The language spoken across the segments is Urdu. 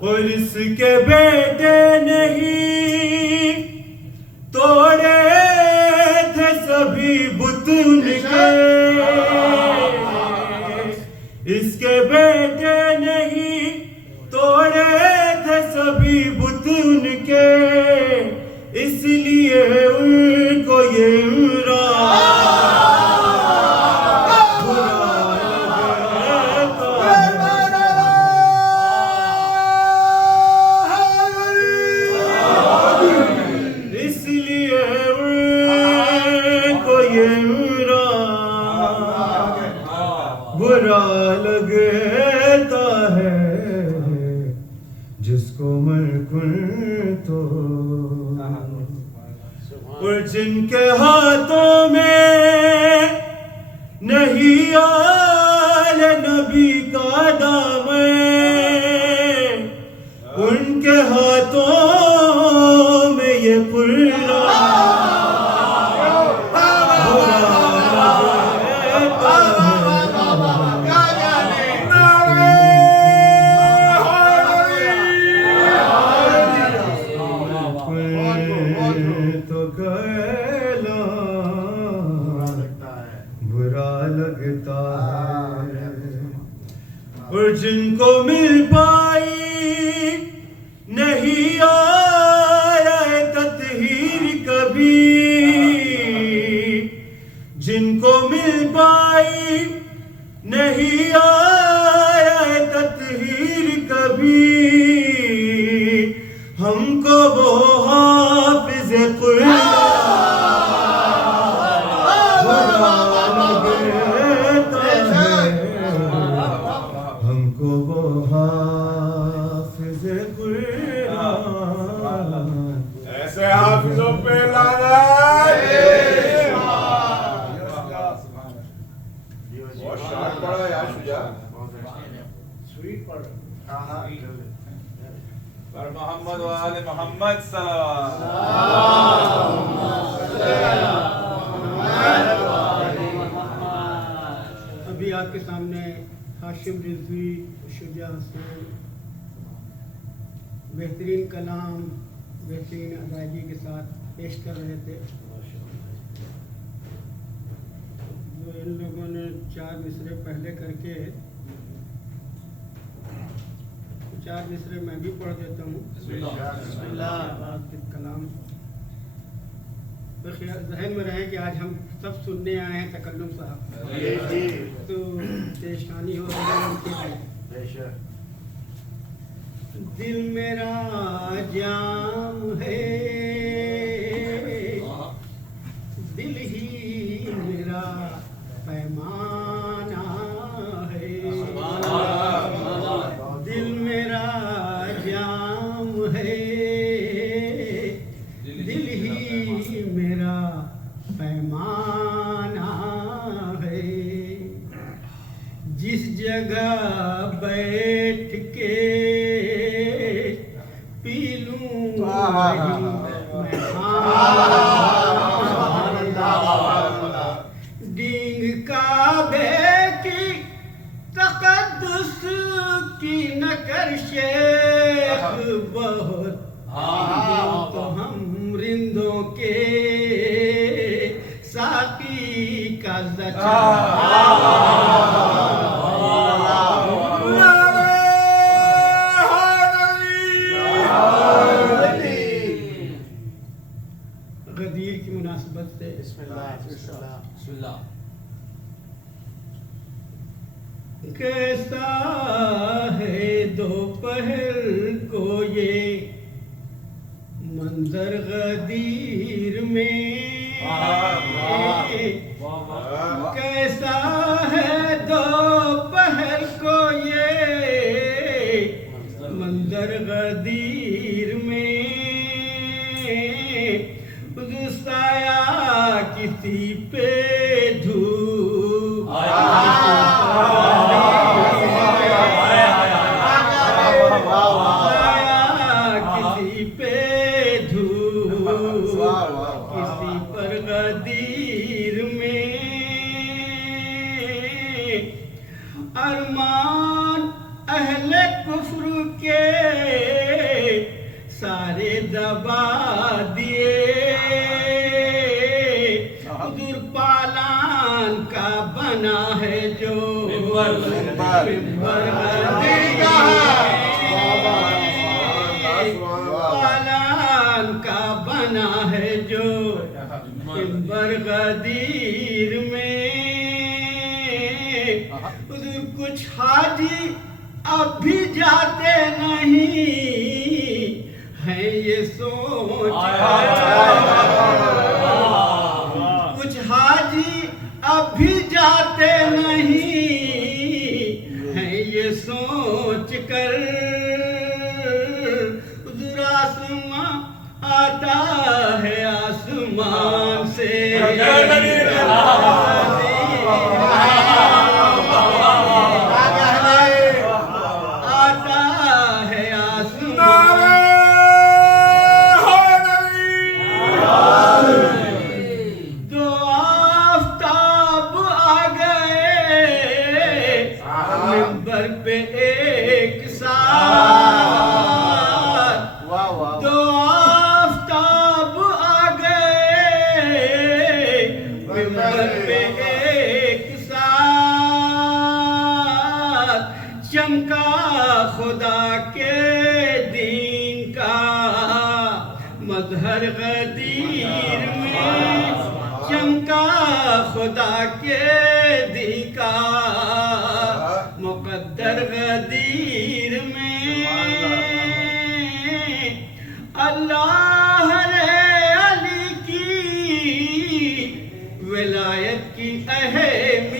اور اس کے بیٹے نہیں توڑے تھے سبھی بت ان کے، اس کے بیٹے نہیں توڑے تھے سبھی بت ان کے، اس لیے ان کو یہ برا لگتا ہے جس کو ملک تو، اور جن کے ہاتھوں میں نہیں آل نبی کا دامن، ان کے ہاتھوں میں یہ قرآن برا لگتا ہے، اور جن کو مل پائی نہیں آیا تطہیر کبھی، جن کو مل پائی نہیں آیا تطہیر کبھی، ہم کو وہ حافظ قرآن ایسے حافظوں پہ لعنت۔ بہت شاٹ پڑا یا شجاع، سویٹ پڑا پر محمد و آل محمد صلی ابھی آپ کے سامنے ہاشم رضوی اور شجاع حسین بہترین کلام بہترین ادائیگی کے ساتھ پیش کر رہے تھے، جو ان لوگوں نے 4 مصرے پہلے کر کے 4 مصرے میں بھی پڑھ دیتا ہوں۔ بسم اللہ کے کلام ذہن میں رہے کہ آج ہم سب سننے آئے ہیں تکلم صاحب، تو پیشانی ہو رہی ہے۔ دل میرا جام ہے، دل ہی میرا پیمانہ ہے، دل میرا جام ہے، دل ہی میرا پیمانہ ہے، جس جگہ بیٹھ کے ڈینگ کعبے کی تقدس کی نہ کر شیخ بہت، تو ہم رندوں کے ساقی کا غدیر کی مناسبت سے بسم اللہ۔ کیسا ہے دوپہر کو یہ منظر غدیر میں، کیسا ہے دوپہر کو یہ منظر غدیر میں، سایہ کسی پہ دھوپ، کسی پہ دھوپ، کسی پر غدیر میں، ارمان اہل کفر کے سارے دبا دیے حضور پالان کا بنا ہے جو پالان کا بنا ہے جو ممبر غدیر میں حضور کچھ حاجی اب بھی جاتے نہیں ہیں یہ سوچ کچھ حاجی اب بھی جاتے نہیں ہیں یہ سوچ کر حضور آسمان آتا ہے آسمان سے چمکا خدا کے دین کا مظہر غدیر میں چمکا خدا کے دین کا مقدر غدیر میں اللہ رے علی کی ولایت کی اہمیت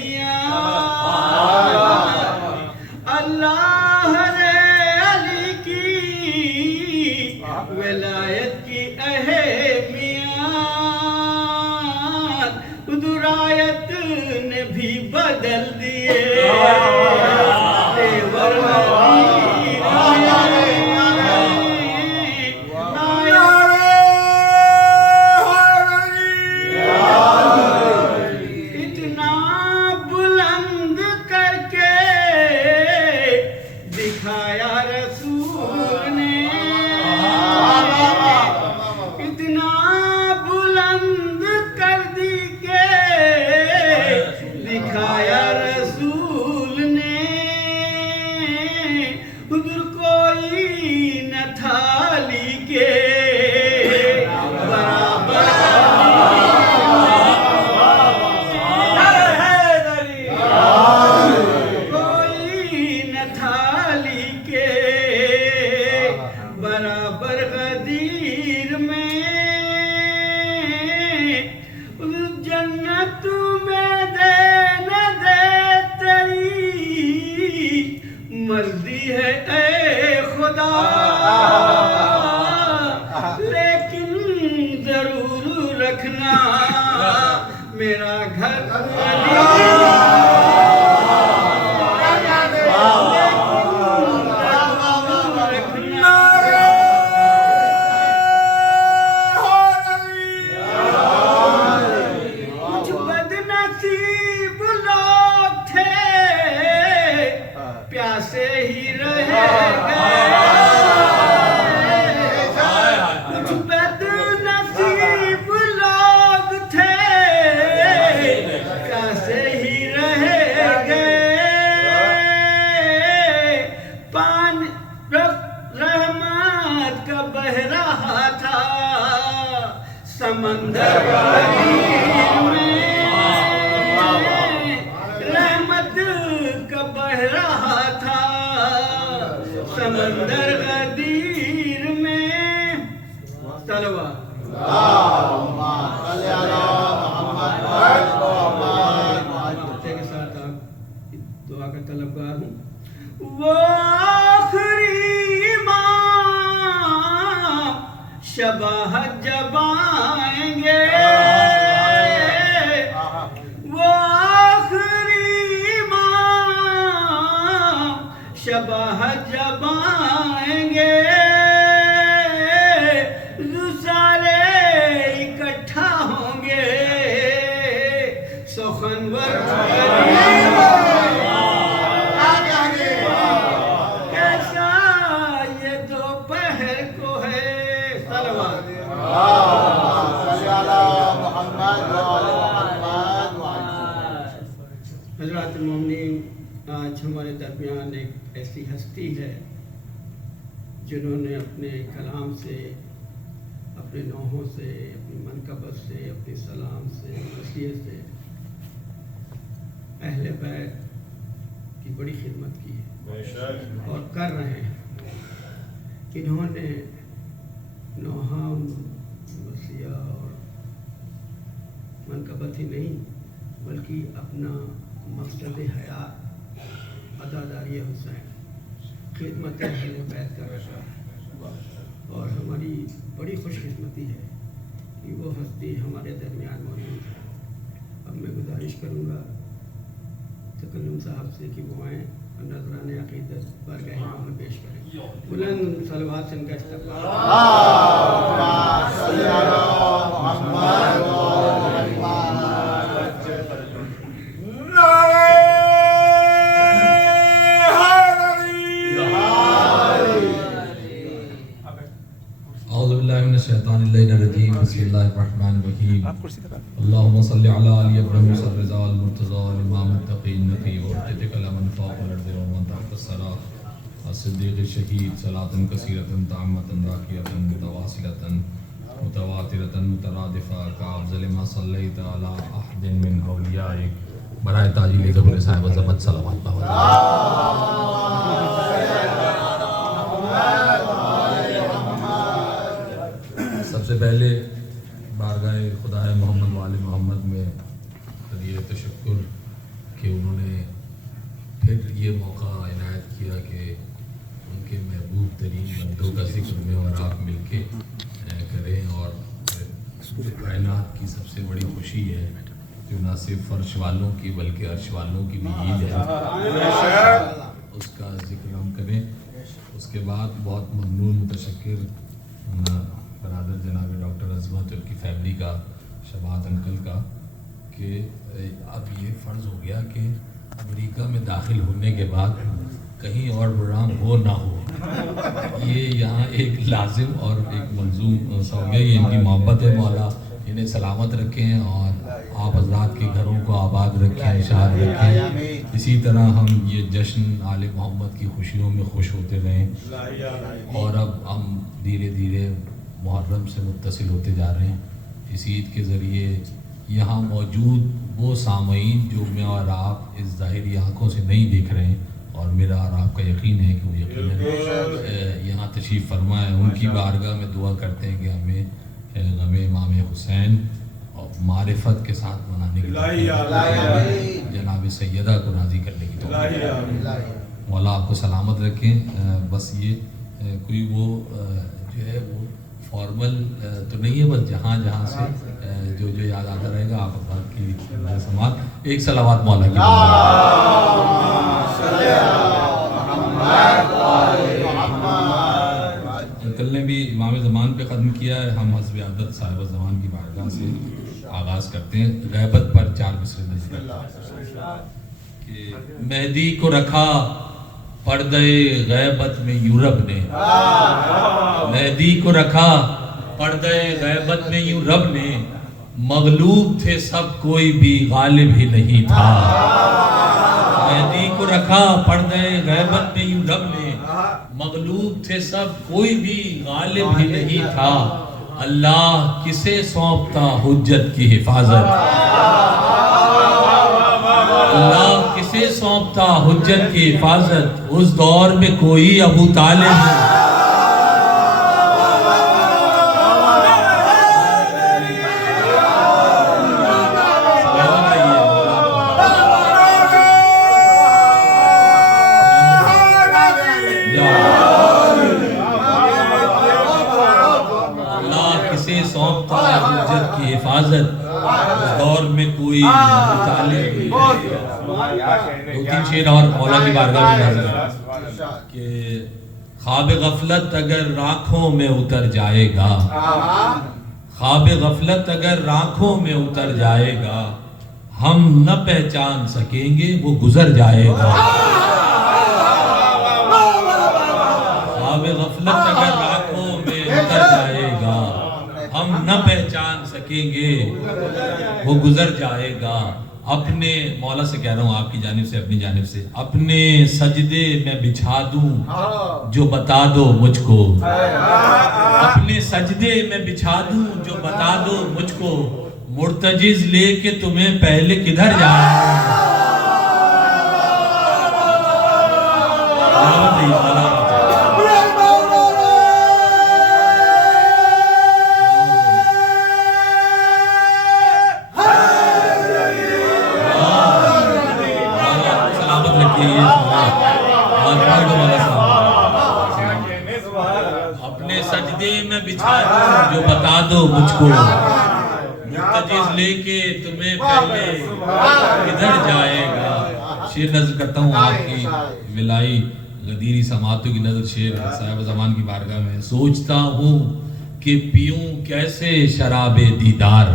اللہ رے علی کی ولایت کی اہمیت حضور آیت نے بھی بدل دیے اتنا بلند کر کے دکھایا رسول نے اتنا بلند کر دی کے دکھایا رسول نے حضور کوئی نہ تھالی کے برابر غدیر میں جنت میں دے نہ دے تیری مرضی ہے اے خدا لیکن ضرور رکھنا میرا گھر پیاسے ہی رہ گئے کچھ بد نصیب لوگ تھے پیاسے ہی رہ گئے پانی رحمت کا بہ رہا تھا سمندر میں رہا تھا سمندر غدیر میں صلوات بچے کے ساتھ آپ دعا کا طلبگار ہوں وہ آخری امام شباہت جب آئیں گے شباہت جب آئیں گے سارے اکٹھا ہوں گے سخنور حضرات مومنین، آج ہمارے درمیان ایک ایسی ہستی ہے جنہوں نے اپنے کلام سے، اپنے نوحوں سے، اپنی منقبت سے، اپنی سلام سے، وصیت سے اہل بیت کی بڑی خدمت کی ہے اور کر رہے ہیں۔ انہوں نے نوحہ، وصیہ اور منقبت ہی نہیں بلکہ اپنا مقصد حیات عزاداری حسین، خدمت اہل بیت کر رہا ہے، اور ہماری بڑی خوش قسمتی ہے کہ وہ ہستی ہمارے درمیان موجود ہے۔ اب میں گزارش کروں گا تکلم صاحب سے کہ وہ آئیں اور نذران عقیدت بارگاہ امام میں پیش کریں۔ بلند صلوات سے ان کا استقبال۔ الشیطان الرجیم، بسم اللہ الرحمن الرحیم۔ اللہم صلی علی علی ابراہیم الرضا المرتضی الامام التقی النقی وحجتک لمن فوق الارض ومن تحت الثری الصدیق الشہید صلاۃ کثیرۃ تامۃ راکیۃ متواصلۃ متواترۃ مترادفہ کافضل ما صلیت علی احد من اولیائک برائے تاجیل ظہور صاحب عظمت صلوات اللہ علیہ۔ سب سے پہلے بارگاہ خدا محمد وآل محمد میں یہ تشکر کہ انہوں نے پھر یہ موقع عنایت کیا کہ ان کے محبوب ترین بندوں کا ذکر میں اور آپ مل کے کریں، اور کائنات کی سب سے بڑی خوشی ہے جو نہ صرف فرش والوں کی بلکہ عرش والوں کی بھی عید ہے، اس کا ذکر ہم کریں۔ اس کے بعد بہت ممنون متشکر برادر جناب ڈاکٹر عظمت اور کی فیملی کا، شباب انکل کا، کہ اب یہ فرض ہو گیا کہ امریکہ میں داخل ہونے کے بعد کہیں اور پروگرام ہو نہ ہو، یہ یہاں ایک لازم اور ایک منظوم سا ہو گیا۔ یہ ان کی محبت ہے، مولا انہیں سلامت رکھیں اور آپ حضرات کے گھروں کو آباد رکھیں، شاد رکھیں۔ اسی طرح ہم یہ جشن آل محمد کی خوشیوں میں خوش ہوتے رہیں، اور اب ہم دھیرے دھیرے محرم سے متصل ہوتے جا رہے ہیں۔ اس عید کے ذریعے یہاں موجود وہ سامعین جو میں اور آپ اس ظاہری آنکھوں سے نہیں دیکھ رہے ہیں، اور میرا اور آپ کا یقین ہے کہ وہ یقیناً یہاں تشریف فرما ہے، ان کی بارگاہ میں دعا کرتے ہیں کہ ہمیں غم امام حسین اور معرفت کے ساتھ منانے کی جناب سیدہ کو راضی کرنے کی توفیق۔ مولا آپ کو سلامت رکھیں۔ بس یہ کوئی وہ جو ہے وہ فارمل تو نہیں ہے، بس جہاں جہاں سے جو یاد آتا رہے گا آپ حضرات کی سماعت۔ ایک صلوات مولا کی۔ انکل نے بھی امام زمان پہ ختم کیا ہے، ہم حسب عادت صاحب زمان کی بارگاہ سے آغاز کرتے ہیں۔ غیبت پر 4 مصرے نظر کہ مہدی کو رکھا پردے غیبت میں یورپ نے، مہدی کو رکھا پردے غیبت میں یورپ نے، مغلوب تھے سب کوئی بھی غالب ہی نہیں تھا۔ مہدی کو رکھا پردے غیبت میں یورپ نے، مغلوب تھے سب کوئی بھی غالب ہی نہیں تھا۔ اللہ کسے سونپتا حجت کی حفاظت، اللہ کسے سونپتا حجت کی حفاظت، اس دور میں کوئی ابو طالب حفاظت، اس دور میں کوئی طالب نہیں۔ 2-3 شعر اور مولا کی بارگاہ میں حاضر ہے کہ خواب غفلت اگر رانکھوں میں اتر جائے گا، خواب غفلت اگر رانکھوں میں اتر جائے گا، ہم نہ پہچان سکیں گے وہ گزر جائے گا۔ خواب غفلت اگر رانکھوں میں اتر جائے گا، ہم نہ پہچان سکیں گے وہ گزر جائے گا. اپنے مولا سے کہہ رہا ہوں آپ کی جانب سے اپنی جانب سے اپنے سجدے میں بچھا دوں جو بتا دو مجھ کو. اپنے سجدے میں بچھا دوں جو بتا دو مجھ کو. مرتجز لے کے تمہیں پہلے کدھر جانا. اپنے سجدے میں بچھا دوں جو بتا دو مجھ کو. مرتجز لے کے تمہیں پہلے کدھر جائے گا. شعر نظر کرتا ہوں آپ کی ولائی غدیری سماعتوں کی نظر. شعر صاحب زمان کی بارگاہ میں. سوچتا ہوں کہ پیوں کیسے شراب دیدار.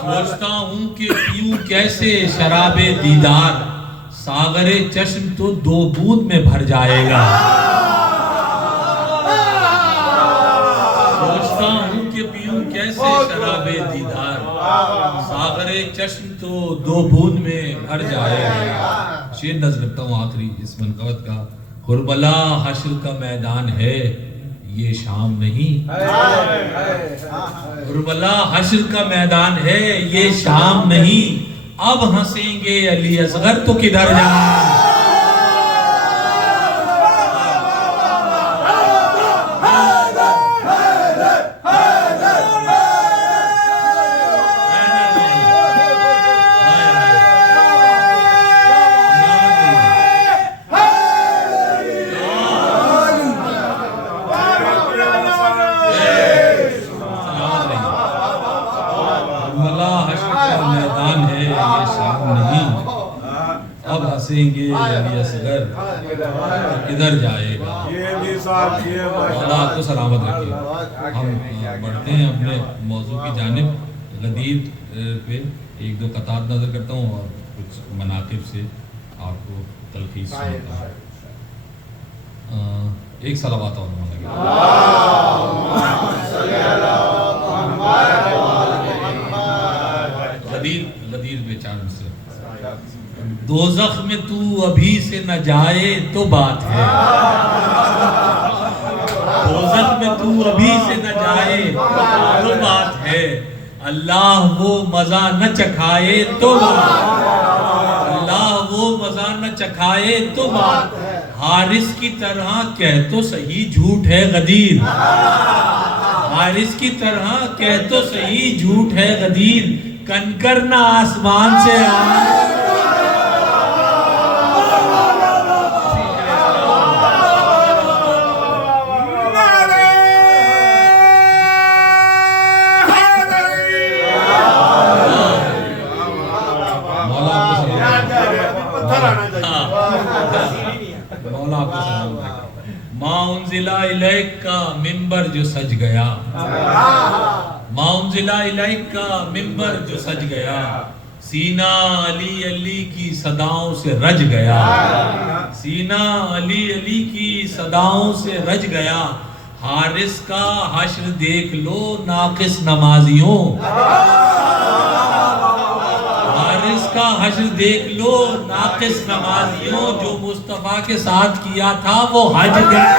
سوچتا ہوں کہ پیوں کیسے شراب دیدار. ساغر چشم تو 2 بوند میں بھر جائے گا. سوچتا ہوں کہ پیوں کیسے شراب دیدار. ساغر چشم تو 2 بوند میں بھر جائے گا. شعر نظر رکھتا ہوں آخری اس منقبت کا. کربلا حشر کا میدان ہے یہ شام نہیں. کربلا حشر کا میدان ہے یہ شام نہیں. اب ہنسیں گے علی اصغر تو کدھر جائیں. ہنسیں گے علی اصغر کدھر جائے گا. اللہ آپ کو سلامت رکھے. ہم بڑھتے ہیں اپنے موضوع کی جانب. غدیر پہ 1-2 قطعات نظر کرتا ہوں اور کچھ مناقب سے آپ کو تلخیص سناتا ہوں. ایک صلوات اور غدیر پہ 4 مصرے. دوزخ میں تو ابھی سے نہ جائے تو بات ہے. دوزخ میں تو ابھی سے نہ جائے تو بات ہے. اللہ وہ مزہ نہ چکھائے تو بات. اللہ وہ مزہ نہ چکھائے تو بات. حارث کی طرح کہہ تو صحیح جھوٹ ہے غدیر. حارث کی طرح کہہ تو صحیح جھوٹ ہے غدیر. کنکر نہ آسمان سے آئے. ما انزل الیک کا منبر جو سج گیا. ما انزل الیک کا منبر جو سج گیا. سینہ علی علی کی صداؤں سے رج گیا. سینہ علی علی کی صداؤں سے رج گیا. حارث کا حشر دیکھ لو ناقص نمازیوں. حارث کا حشر دیکھ لو ناقص نمازیوں. جو مصطفیٰ کے ساتھ کیا تھا وہ حج گیا.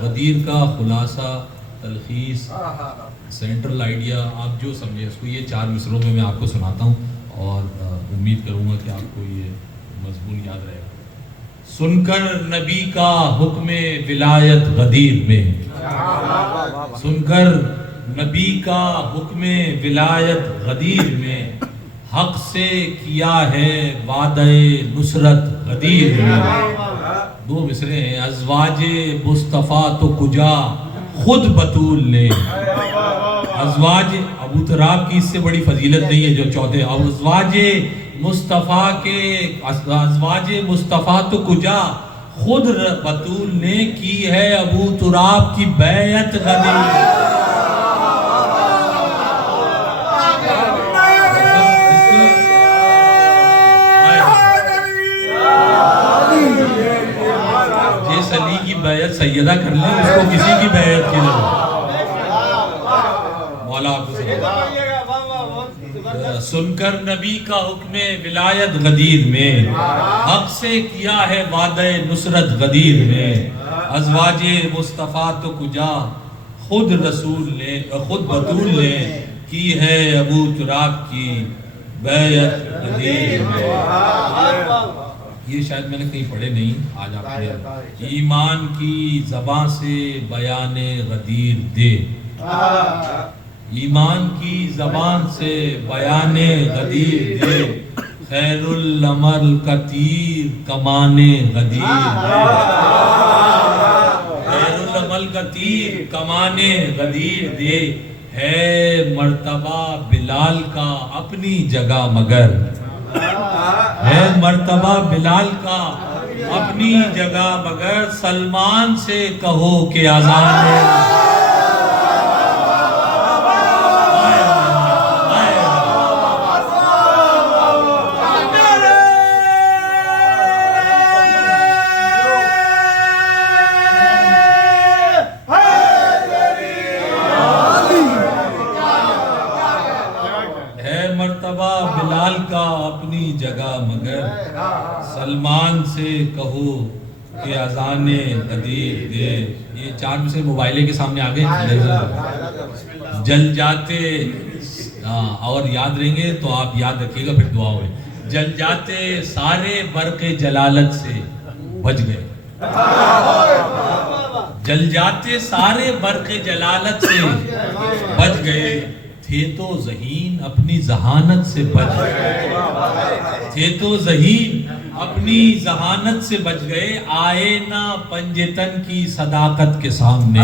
غدیر کا خلاصہ تلخیص سینٹرل آئیڈیا آپ جو سمجھے اس کو یہ 4 مصروں میں میں آپ کو سناتا ہوں اور امید کروں گا کہ آپ کو یہ مضمون یاد رہے گا. سن کر نبی کا حکم ولایت غدیر میں. سن کر نبی کا حکم ولایت غدیر میں. حق سے کیا ہے وعدہ نصرت غدیر میں. 2 مصرے ہیں. ازواج مصطفیٰ تو کجا خود بطول نے. ازواج ابو تراب کی اس سے بڑی فضیلت نہیں ہے جو چوتھے. ازواج مصطفیٰ تو کجا خود بطول نے کی ہے ابو تراب کی بیعت غدیر. جس علی کی بیعت سیدہ کر لیں اس کو کسی کی بیعت کی ضرورت. مولا آپ سن کر نبی کا حکم ولایت غدیر میں حق سے کیا ہے وعدہ نصرت غدیر میں. ازواج مصطفیٰ تو کجا خود رسول نے خود بطول نے کی ہے ابو تراب کی بیعت غدیر میں. یہ شاید میں نے کہیں پڑھے نہیں, آج آپ نے ایمان کی زبان سے بیان غدیر دے. ایمان کی زبان سے بیان غدیر دے, خیر العمل کا تیر کمان غدیر دے. خیر العمل کا تیر کمان غدیر دے. ہے مرتبہ بلال کا اپنی جگہ مگر, ہے مرتبہ بلال کا اپنی جگہ مگر, سلمان سے کہو کہ اذان ہے. بلال کا اپنی جگہ مگر, سلمان سے کہو کہ اذان غدیر دے. یہ چار میں سے موبائلے کے سامنے آگے جل جاتے, اور یاد رہیں گے تو آپ یاد رکھیے گا, پھر دعا ہوئے. جل جاتے سارے برق جلالت سے بچ گئے. جل جاتے سارے برق جلالت سے بچ گئے. تھے تو ذہین اپنی ذہانت سے بچ گئے. تھے تو ذہین اپنی ذہانت سے بچ گئے. آئے نہ پنجتن کی صداقت کے سامنے,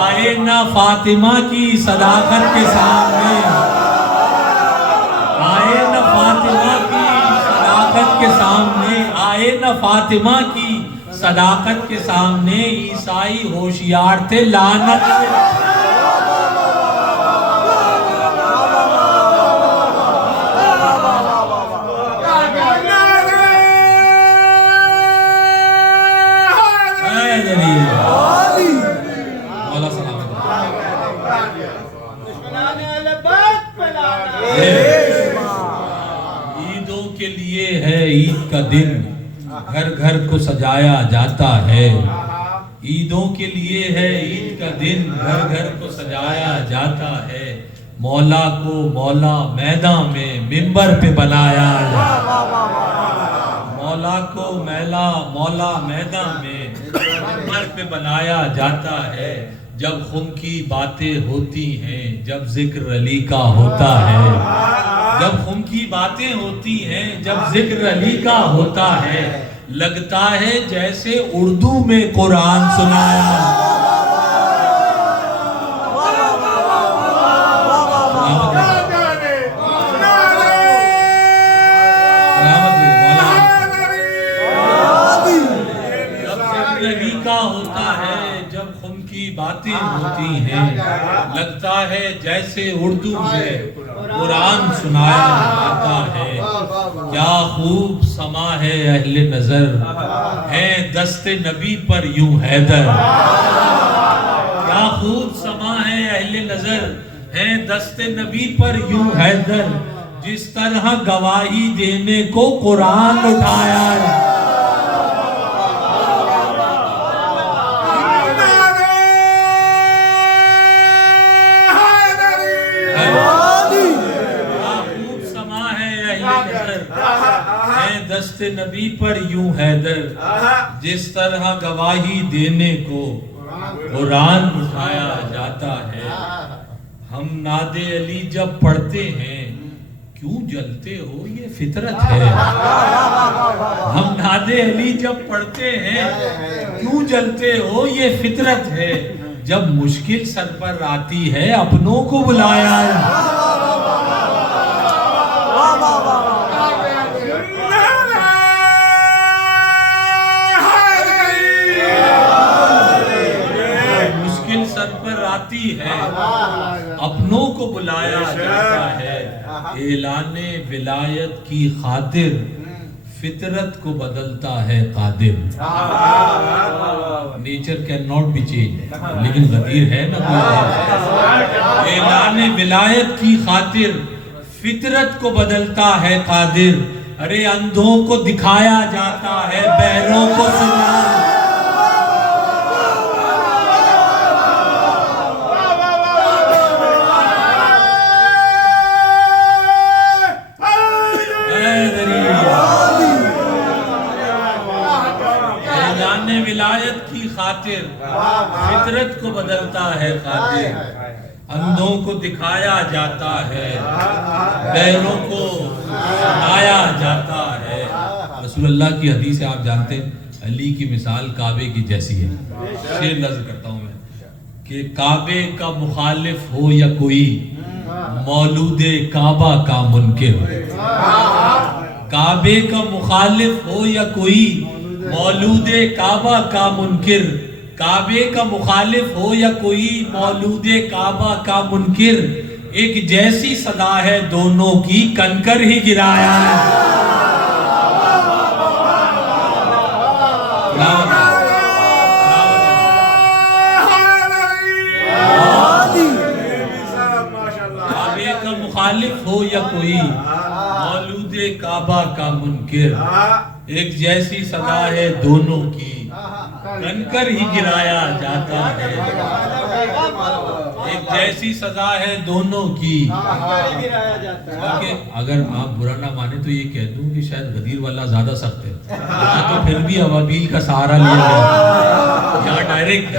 آئے نہ فاطمہ کی صداقت کے سامنے, آئے نہ فاطمہ کی صداقت کے سامنے, آئے نہ فاطمہ کی صداقت کے سامنے. عیسائی ہوشیار تھے لعنت سے. عیدوں کے لیے ہے عید کا دن, گھر گھر کو سجایا جاتا ہے. عیدوں کے لیے ہے عید کا دن, گھر گھر کو سجایا جاتا ہے. مولا کو مولا میدان میں منبر پہ بنایا جاتا ہے. مولا کو مولا میدان میں منبر پہ بنایا جاتا ہے. جب خم کی باتیں ہوتی ہیں, جب ذکر علی کا ہوتا ہے. جب خم کی باتیں ہوتی ہیں, جب ذکر علی کا ہوتا ہے. لگتا ہے جیسے اردو میں قرآن سنایا. ہوتا ہے جب خم کی باتیں ہوتی ہیں, لگتا ہے جیسے اردو میں قرآن سنایا جاتا ہے. کیا خوب سما ہے اہل نظر, ہے دست نبی پر یوں حیدر. کیا خوب سما ہے اہل نظر, ہے دست نبی پر یوں حیدر. جس طرح گواہی دینے کو قرآن اٹھایا ہے. دست نبی پر یوں حیدر, جس طرح گواہی دینے کو قرآن اٹھایا جاتا ہے. ہم ناد علی جب پڑھتے ہیں کیوں جلتے ہو یہ فطرت ہے. ہم ناد علی جب پڑھتے ہیں کیوں جلتے ہو یہ فطرت ہے. جب مشکل سر پر آتی ہے اپنوں کو بلایا ہے. مشکل سر پر آتی ہے اپنوں کو بلایا جاتا ہے. اعلان ولایت کی خاطر فطرت کو بدلتا ہے قادر. Nature can not be change لیکن غدیر ہے نا کوئی. اعلان ولایت کی خاطر فطرت کو بدلتا ہے قادر. ارے اندھوں کو دکھایا جاتا ہے بہروں کو سنا. ولایت کی خاطر فطرت کو بدلتا ہے قادر. اندھوں کو دکھایا جاتا ہے بہروں کو سنایا جاتا ہے. رسول اللہ کی حدیث ہے آپ جانتے ہیں علی کی مثال کعبے کی جیسی ہے. شعر نظر کرتا ہوں میں کہ کعبے کا مخالف ہو یا کوئی مولود کعبہ کا منکر. کعبے کا مخالف ہو یا کوئی مولود کعبہ کا منکر. کعبے کا مخالف ہو یا کوئی مولود کعبہ کا منکر. ایک جیسی صدا ہے دونوں کی کنکر ہی گرایا ہے. کعبے کا مخالف ہو یا کوئی مولود کعبہ کا منکر. ایک جیسی صدا ہے دونوں کی کنکر ہی گرایا جاتا ہے. ایک جیسی سزا ہے دونوں کی. اگر آپ برا نہ مانے تو یہ کہہ دوں کہ شاید غدیر والا زیادہ سخت ہے تو پھر بھی ابابیل کا سہارا لیا گیا یا ڈائریکٹ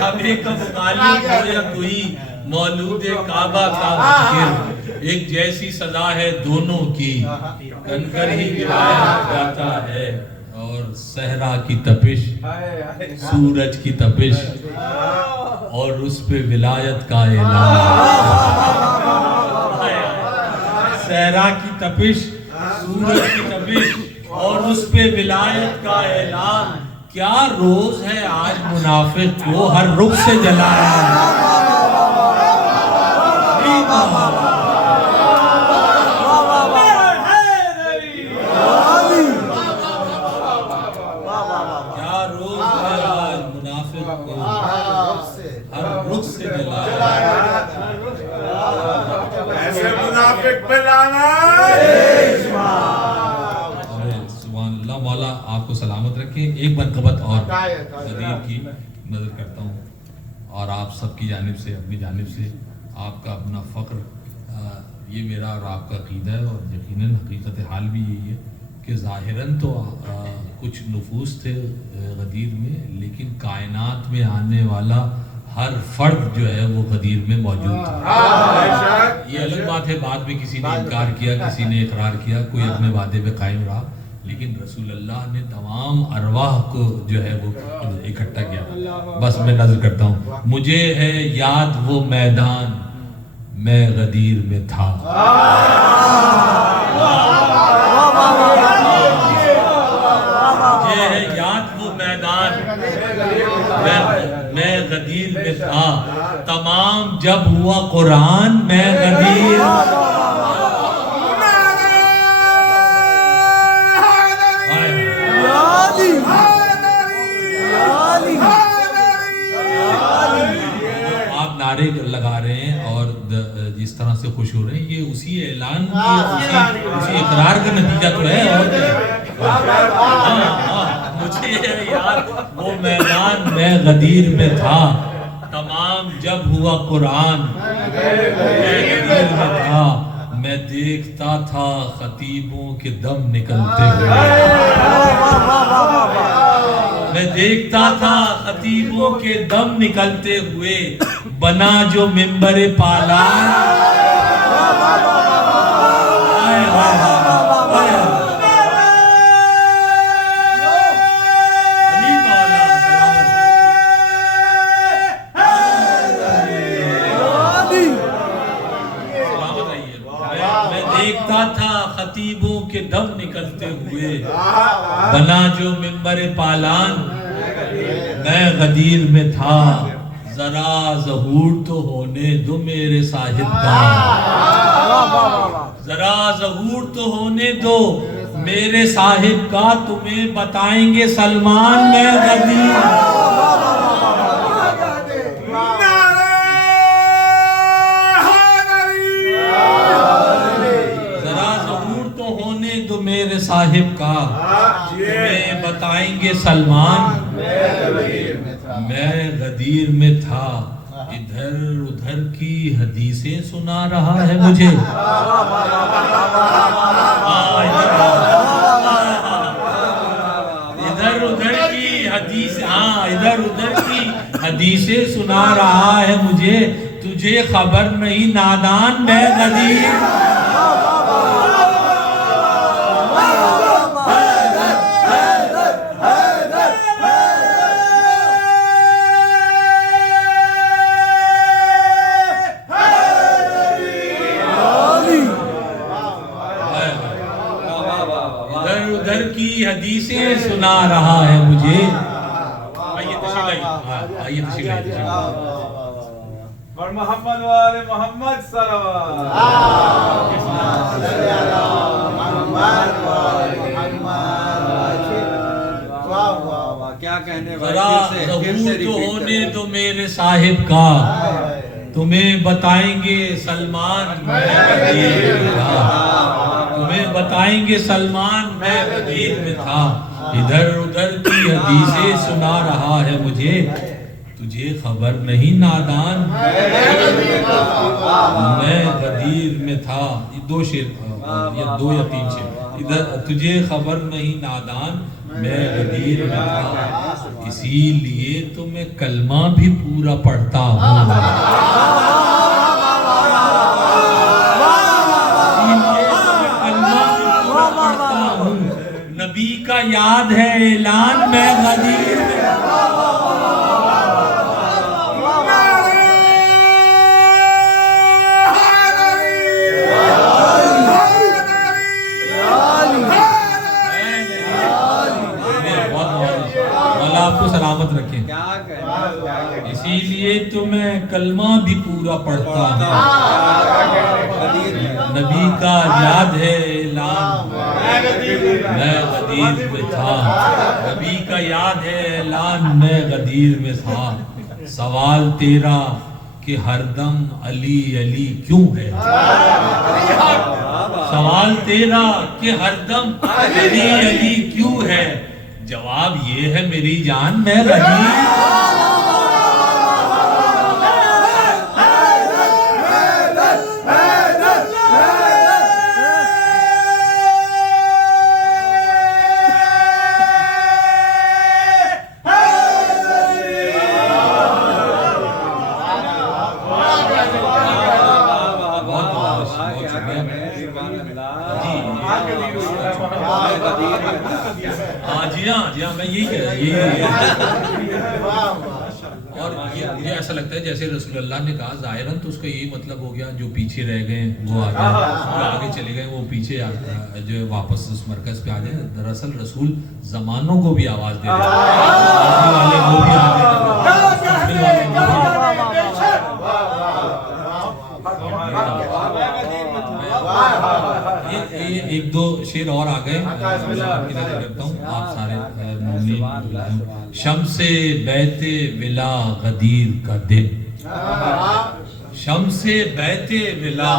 کعبے کا مخالف ہو یا کوئی مولود کعبہ کا منکر. ایک جیسی سزا ہے دونوں کی کنکر ہی گرایا جاتا ہے. اور صحرا کی تپش سورج کی تپش اور اس پہ ولایت کا اعلان. صحرا کی تپش سورج کی تپش اور اس پہ ولایت کا اعلان. کیا روز ہے آج منافق کو ہر رخ سے جلایا. مولا آپ کو سلامت رکھے. ایک منقبت اور غدیر کی نظر کرتا ہوں اور آپ سب کی جانب سے اپنی جانب سے آپ کا اپنا فخر یہ میرا اور آپ کا عقیدہ ہے. اور یقیناً حقیقت حال بھی یہی ہے کہ ظاہراً تو کچھ نفوس تھے غدیر میں لیکن کائنات میں آنے والا ہر فرد جو ہے وہ غدیر میں موجود تھا. یہ الگ بات ہے بعد میں کسی نے انکار کیا کسی نے اقرار کیا کوئی اپنے وعدے پہ قائم رہا لیکن رسول اللہ نے تمام ارواح کو جو ہے وہ اکٹھا کیا. بس میں نظر کرتا ہوں مجھے ہے یاد وہ میدان میں غدیر میں تھا. مجھے ہے یاد وہ میدان میں غدیر میں تھا. تمام جب ہوا قرآن میں غدیر. آپ نعرے لگا رہے ہیں اور جس طرح سے خوش ہو رہے ہیں یہ اسی اعلان اسی اقرار کا نتیجہ تو ہے. اور مجھے یاد وہ میدان میں غدیر میں تھا. تمام جب ہوا قرآن میں غدیر میں تھا. میں دیکھتا تھا خطیبوں کے دم نکلتے ہوئے. میں دیکھتا تھا خطیبوں کے دم نکلتے ہوئے. بنا جو منبر پالا ہوئے بنا جو منبر پالان میں غدیر میں تھا ذرا ظہور تو ہونے دو میرے صاحب کا ذرا ظہور تو ہونے دو میرے صاحب کا تمہیں بتائیں گے سلمان میں غدیر ذرا ظہور تو ہونے دو میرے صاحب کا تمہیں بتائیں گے سلمان میں غدیر میں تھا ادھر ادھر کی حدیثیں سنا رہا ہے مجھے ادھر ادھر کی حدیث ادھر ادھر کی حدیثیں سنا رہا ہے مجھے تجھے خبر نہیں نادان میں غدیر حدیثیں سنا رہا ہے مجھے آئیے تشریف لائیے اور محمد والے محمد صلوات کیا کہنے ذرا ظہور تو ہونے دو میرے صاحب کا تمہیں بتائیں گے سلمان میں غدیر میں تھا تمہیں بتائیں گے سلمان میں غدیر میں تھا ادھر ادھر کی حدیثیں سنا رہا ہے مجھے تجھے خبر نہیں نادان میں غدیر میں تھا یہ دو شعر یا دو یا تین شعر ادھر تجھے خبر نہیں نادان میں غدیر میں تھا اسی لیے تو میں کلمہ بھی پورا پڑھتا ہوں نبی کا یاد ہے اعلان میں غدیر میں آپ کو سلامت رکھیں اسی لیے تو میں کلمہ بھی پورا پڑھتا ہوں نبی کا یاد ہے اعلان میں غدیر میں تھا نبی کا یاد ہے اعلان میں غدیر میں تھا سوال تیرا کہ ہر دم علی علی کیوں ہے سوال تیرا کہ ہر دم علی علی کیوں ہے جواب یہ ہے میری جان میں غدیر جی ہاں میں یہی کہہ رہا اور مجھے ایسا لگتا ہے جیسے رسول اللہ نے کہا ظاہراً تو اس کا یہی مطلب ہو گیا جو پیچھے رہ گئے وہ آگے جو آگے چلے گئے وہ پیچھے جو واپس اس مرکز پہ آ جائیں دراصل رسول زمانوں کو بھی آواز دے رہے ایک دو شعر اور آ گئے کرتا ہوں آپ سارے شمس بیت ولا غدیر کا دن شمس بیت ولا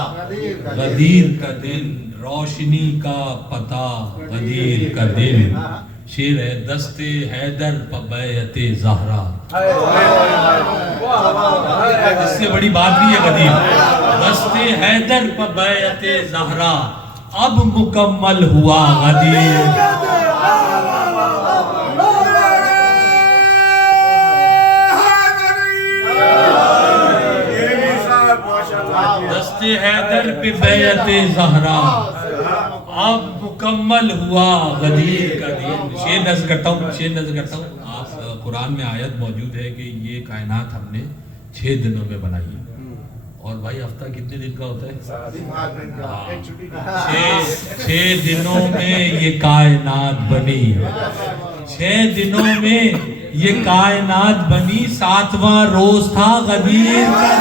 غدیر کا دن روشنی کا پتہ غدیر کا دن شعر ہے دست حیدر پہ بیعت زہرا اس سے بڑی بات بھی ہے غدیر دست حیدر پہ بیعت زہرا اب مکمل ہوا غدیر دست حیدر پہ بیعت زہرا اب مکمل ہوا غدیر کا دن شعر نظر کرتا ہوں آپ قرآن میں آیت موجود ہے کہ یہ کائنات ہم نے 6 دنوں میں بنائی ہے اور بھائی ہفتہ کتنے دن کا ہوتا ہے؟ 6 دنوں میں یہ کائنات بنی، 6 دنوں میں یہ کائنات بنی، 7واں روز تھا غدیر کا۔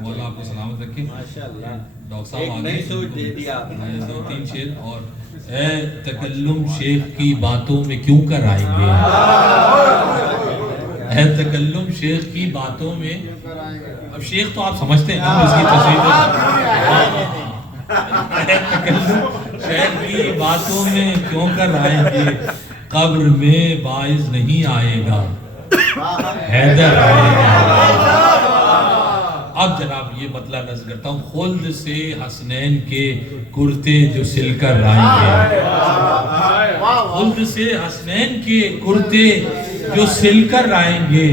مولا آپ کو سلامت رکھے۔ ڈاکٹر صاحب ایک نئی سوچ دے دی آپ نے۔ 2-3 شعر اور اے تکلم شیخ کی باتوں میں کیوں کر آئیں گے، اے تکلم شیخ کی باتوں میں، اب شیخ تو آپ سمجھتے ہیں نا اس کی تصویر، اے تکلم شیخ کی باتوں میں کیوں کر آئیں گے، قبر میں باعث نہیں آئے گا، حیدر آئے گا۔ اب جناب یہ مطلب نظر کرتا ہوں، خلد سے حسنین کے کرتے جو سل کر آئیں گے، خلد سے حسنین کے کرتے جو سل کر آئیں گے،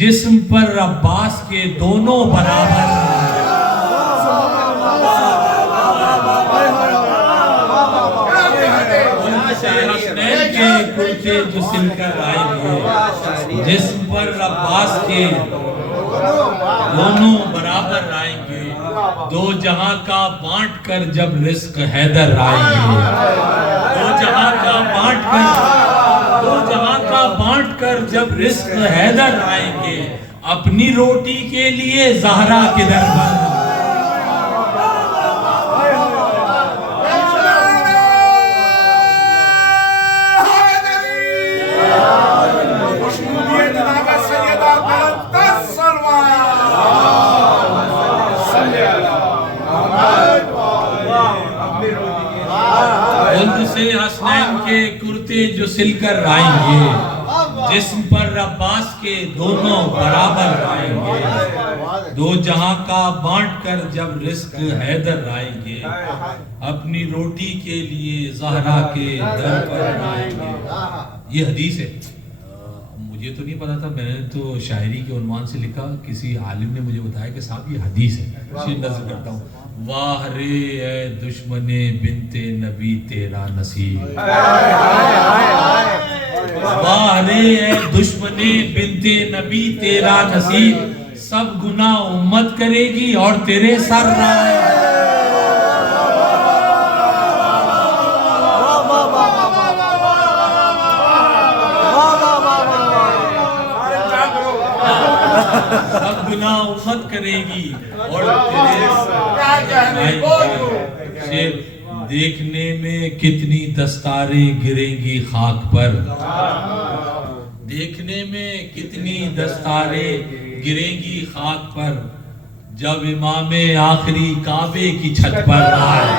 جسم پر عباس کے دونوں برابر، خلد سے حسنین کے کرتے جو سل کر آئیں گے، جسم پر عباس کے دونوں برابر آئیں گے، دو جہاں کا بانٹ کر جب رزق حیدر آئیں گے، دو جہاں کا بانٹ کر جب رزق حیدر آئیں گے، اپنی روٹی کے لیے زہرا کدھر بن، خلد سے حسنین کے کرتے جو سل کر آئیں گے، جسم پر عباس کے دونوں برابر آئیں گے، دو جہاں کا بانٹ کر جب رزق حیدر آئیں گے، اپنی روٹی کے لیے زہرا کے در پر آئیں گے۔ یہ حدیث ہے، مجھے تو نہیں پتا تھا، میں نے تو شاعری کے عنوان سے لکھا، کسی عالم نے مجھے بتایا کہ صاحب یہ حدیث ہے، اسے نظر کرتا ہوں۔ واہ رے اے دشمن بنت نبی تیرا نصیب، واہ رے اے دشمن بنت نبی تیرا نصیب، سب گناہ امت کرے گی اور تیرے سر رائے۔ سب گناہ امت کرے گی اور تیرے شیر، دیکھنے میں کتنی دستاریں گریں گی خاک پر، دیکھنے میں کتنی دستاریں گریں گی خاک پر، جب امام آخری کعبے کی چھت پر آئے،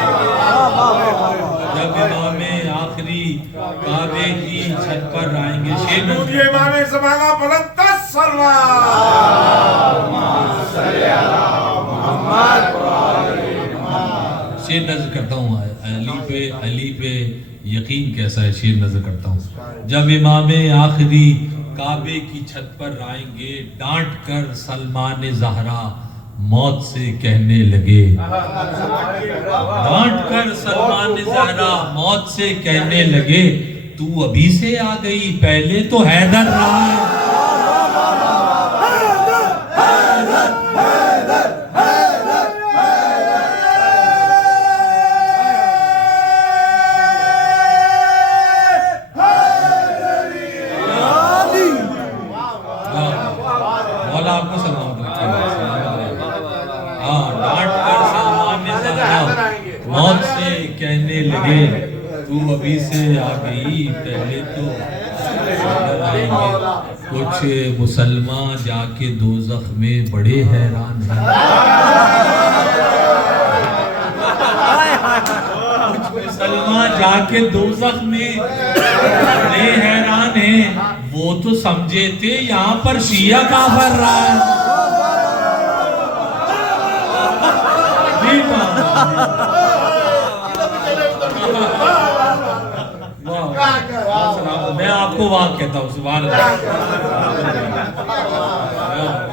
جب امام آخری کعبے کی چھت پر آئیں گے، شیر امام زمانہ بلند شیر نظر کرتا ہوں، علی پہ یقین کیسا ہے، شیر نظر کرتا ہوں۔ جب امام آخری کعبے کی چھت پر آئیں گے، ڈانٹ کر سلمان زہرا موت سے کہنے لگے، ڈانٹ کر سلمان زہرا موت سے کہنے لگے، تو ابھی سے آ گئی، پہلے تو حیدر رہا ہے۔ موت سے کہنے لگے، تو ابھی سے آ گئی، پہلے تو آئیں گے۔ کچھ مسلمان جا کے دوزخ میں بڑے حیران ہیں، کچھ مسلمان جا کے دوزخ میں بڑے حیران ہیں، وہ تو سمجھے تھے یہاں پر شیعہ کافر رہا ہے۔ میں آپ کو وہاں کہتا ہوں سبحان اللہ.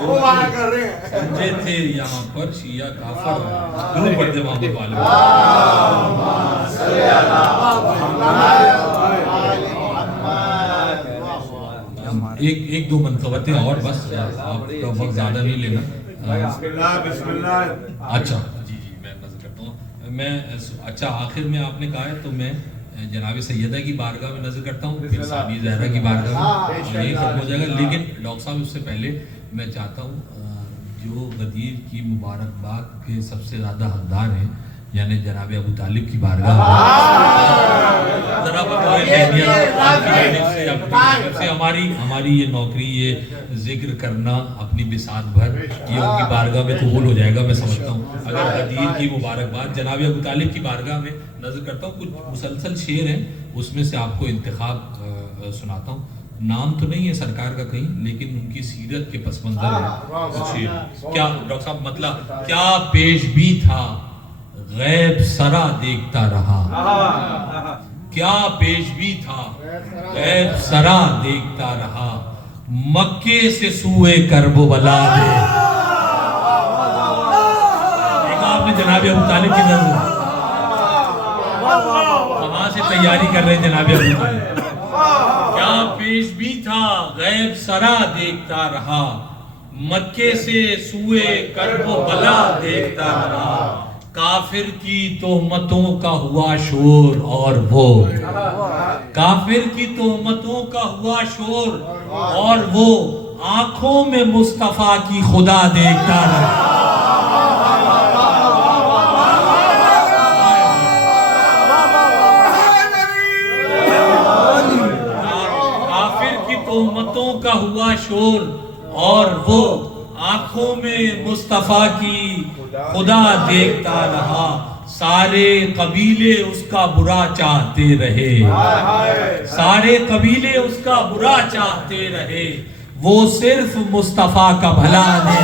وہ وہاں کر رہے ہیں. سمجھے تھے یہاں پر شیعہ کافر درود پڑھتے محمد والے. ایک دو منقبتیں اور بس, آپ کا وقت زیادہ نہیں لینا. بسم اللہ بسم اللہ. اچھا جی میں نظر کرتا ہوں. میں اچھا آخر میں آپ نے کہا ہے تو میں جناب سیدہ کی بارگاہ میں نظر کرتا ہوں, پھر ثانی زہرا کی بارگاہ میں, یہی ختم ہو جائے گا. لیکن ڈاکٹر صاحب اس سے پہلے میں چاہتا ہوں جو غدیر کی مبارکباد کے سب سے زیادہ حقدار ہیں یعنی جناب ابو طالب کی بارگاہ ذرا سے ہماری یہ نوکری, یہ ذکر کرنا اپنی بساط بھر, یہ ان کی بارگاہ میں قبول ہو جائے گا میں سمجھتا ہوں. اگر غدیر کی مبارکباد جناب ابو طالب کی بارگاہ میں نظر کرتا ہوں, کچھ مسلسل شعر ہیں اس میں سے آپ کو انتخاب سناتا ہوں. نام تو نہیں ہے سرکار کا کہیں, لیکن ان کی سیرت کے پس منظر ہے کچھ شعر. کیا ڈاکٹر صاحب مطلب کیا پیش بھی تھا غیب سرا دیکھتا رہا, کیا پیش بھی تھا غیب سرا دیکھتا رہا, مکے سے سوئے کرب و بلا دے. دیکھا آپ نے جناب ابو طالب کی نظر, وہاں سے تیاری کر رہے ہیں جناب ابو طالب. کیا پیش بھی تھا غیب سرا دیکھتا رہا, مکے سے سوئے کرب و بلا دیکھتا رہا, کافر کی تہمتوں کا ہوا شور اور وہ, کافر کی تہمتوں کا ہوا شور اور وہ, آنکھوں میں مصطفیٰ کی خدا دیکھتا رہا. تہمتوں کا ہوا شور اور وہ, آنکھوں میں مصطفیٰ کی خدا دیکھتا رہا, سارے قبیلے اس کا برا چاہتے رہے, سارے قبیلے اس کا برا چاہتے رہے, وہ صرف مصطفیٰ کا بھلا دے.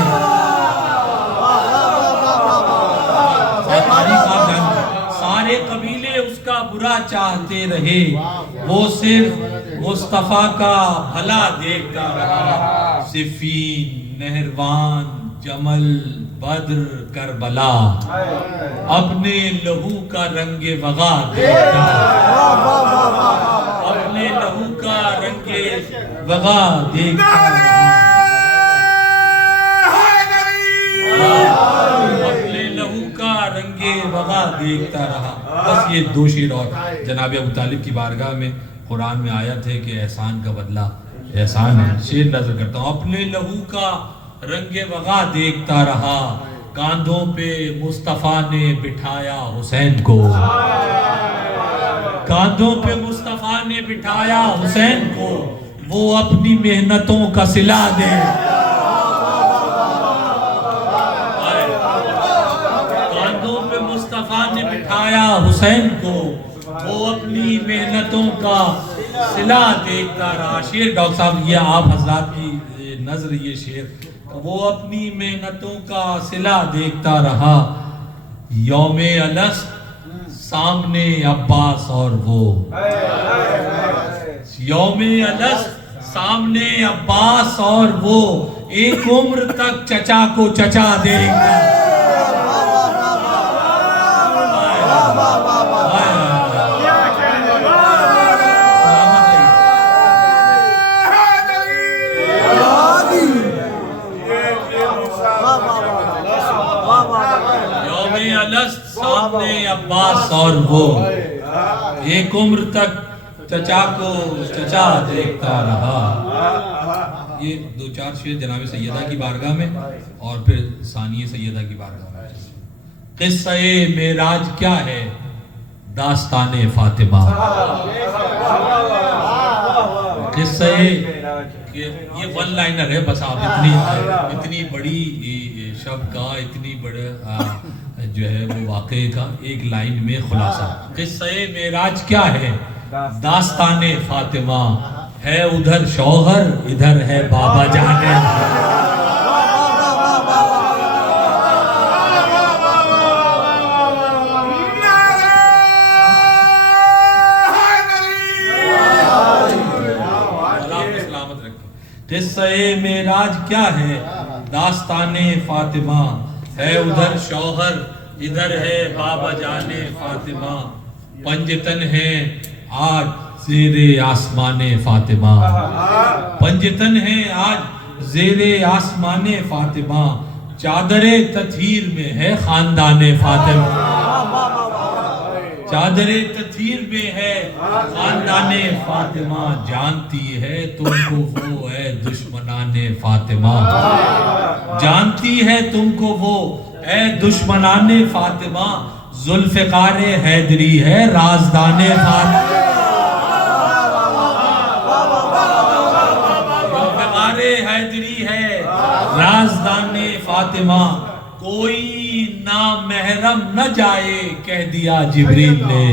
سارے قبیلے اس کا برا چاہتے رہے, وہ صرف مصطفیٰ کا بھلا دیکھتا رہا. صفین, نہروان, جمل, بدر, کربلا, اپنے لہو کا رنگ وغا دیکھتا, اپنے لہو کا رنگ وغا دیکھتا رہا, اپنے لہو کا رنگ وغا دیکھتا رہا. بس یہ دو شعر اور جناب ابو طالب کی بارگاہ میں قرآن میں آیت ہے کہ احسان کا بدلہ احسان ہے. شعر نظر کرتا ہوں. اپنے لہو کا رنگ وغا دیکھتا رہا, کاندھوں پہ مصطفیٰ نے بٹھایا حسین کو, کاندھوں پہ مصطفیٰ نے بٹھایا حسین کو, وہ اپنی محنتوں کا صلہ دے. کاندھوں پہ مصطفیٰ نے بٹھایا حسین کو, وہ اپنی محنتوں کا صلہ دیکھتا رہا. شعر ڈاکٹر صاحب یہ آپ حضرات کی نظر, یہ شعر, وہ اپنی محنتوں کا صلہ دیکھتا رہا. یوم الست سامنے عباس اور وہ, یوم الست سامنے عباس اور وہ, ایک عمر تک چچا کو چچا دیں گا. سامنے عباس اور وہ, ایک عمر تک چچا کو چچا دیکھتا رہا. یہ دو چار شعر جناب سیدہ کی بارگاہ میں اور پھر ثانی سیدہ کی بارگاہ میں. قصہ معراج کیا ہے, داستان فاطمہ. قصہ یہ ون لائنر ہے بس, آپ اتنی بڑی شب کا, اتنی بڑا جو ہے وہ واقعے کا ایک لائن میں خلاصہ. قصہ معراج کیا ہے, داستان فاطمہ ہے, ادھر شوہر ادھر ہے بابا جانے. قصہ معراج کیا ہے داستان فاطمہ ہے ادھر شوہر ادھر ہے بابا جان فاطمہ پنجتن ہے آج زیر آسمان فاطمہ پنجتن ہے آج زیر آسمان فاطمہ چادر تطہیر میں ہے خاندان فاطمہ چادر تطہیر میں ہے خاندان فاطمہ جانتی ہے تم کو وہ ہے دشمنان فاطمہ جانتی ہے تم کو وہ اے دشمنان فاطمہ ذوالفقار حیدری ہے رازدان فاطمہ ذوالفقار حیدری ہے رازدان فاطمہ کوئی نامحرم نہ جائے کہہ دیا جبریل نے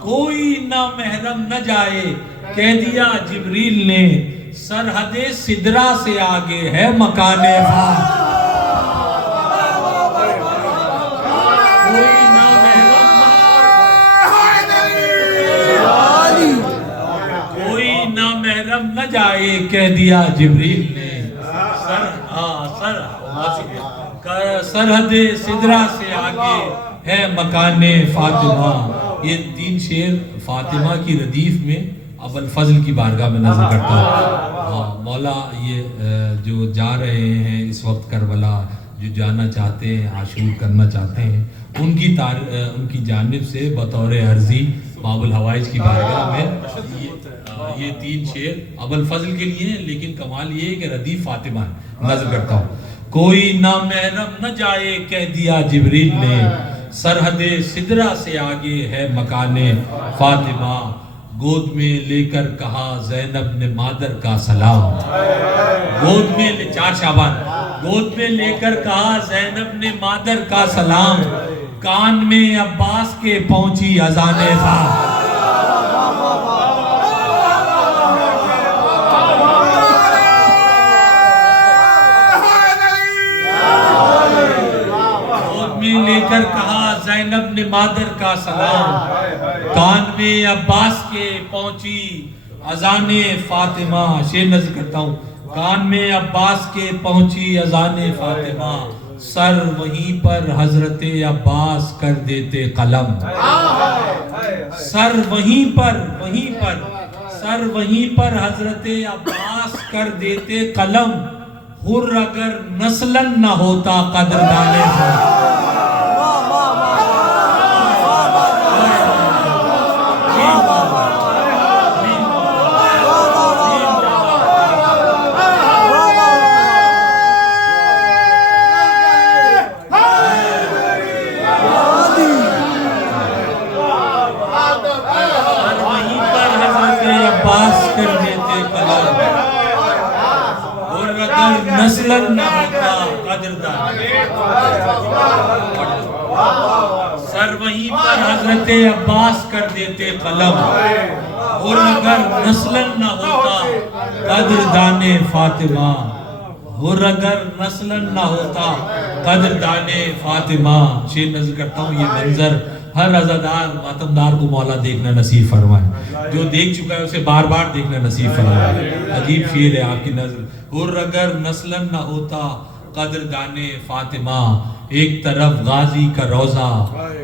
کوئی نامحرم نہ جائے کہہ دیا جبریل نے سرحد سدرہ سے آگے ہے مکان فاطمہ کوئی نامحرم نہ جائے کہہ دیا جبریل نے سرحد سدرہ سے آگے ہے مکان فاطمہ یہ 3 شعر فاطمہ کی ردیف میں ابو الفضل کی بارگاہ میں نظر کرتا ہوں مولا یہ جو جا رہے ہیں اس وقت کربلا جو جانا چاہتے ہیں عاشور کرنا چاہتے ہیں ان کی جانب سے بطور عرضی باب الحوائج کی بارگاہ میں یہ 3 شعر ابو الفضل کے لیے ہیں لیکن کمال یہ ہے کہ ردیف فاطمہ نظر کرتا ہوں کوئی نامحرم نہ جائے کہہ دیا جبریل نے سرحد سدرہ سے آگے ہے مکان فاطمہ گود میں لے کر کہا زینب نے مادر کا سلام گود میں 4 شعبان گود میں لے کر کہا زینب نے مادر کا سلام کان میں عباس کے پہنچی اذان فاطمہ لے کر کہا زینب نے مادر کا سلام کان میں عباس کے پہنچی اذان فاطمہ شعر نظر کرتا ہوں کان میں عباس کے پہنچی اذان فاطمہ سر وہیں پر حضرت عباس کر دیتے قلم سر وہیں پر حضرت عباس کر دیتے قلم حر اگر نسلن نہ ہوتا قدردان فاطمہ نسلن نہ ہوتا قدردان سر وہیں پر حضرت عباس کر دیتے قلم اور اگر نسلن نہ ہوتا قدردان فاطمہ اور اگر نسلن نہ ہوتا قدردان فاطمہ شعر نظر کرتا ہوں یہ منظر ہر عزادار ماتمدار کو مولا دیکھنا نصیب فرمائے جو دیکھ چکا ہے اسے بار بار دیکھنا نصیب فرمائے عجیب شعر ہے آپ کی نظر اور اگر نسلن نہ ہوتا قدردان فاطمہ ایک طرف غازی کا روضہ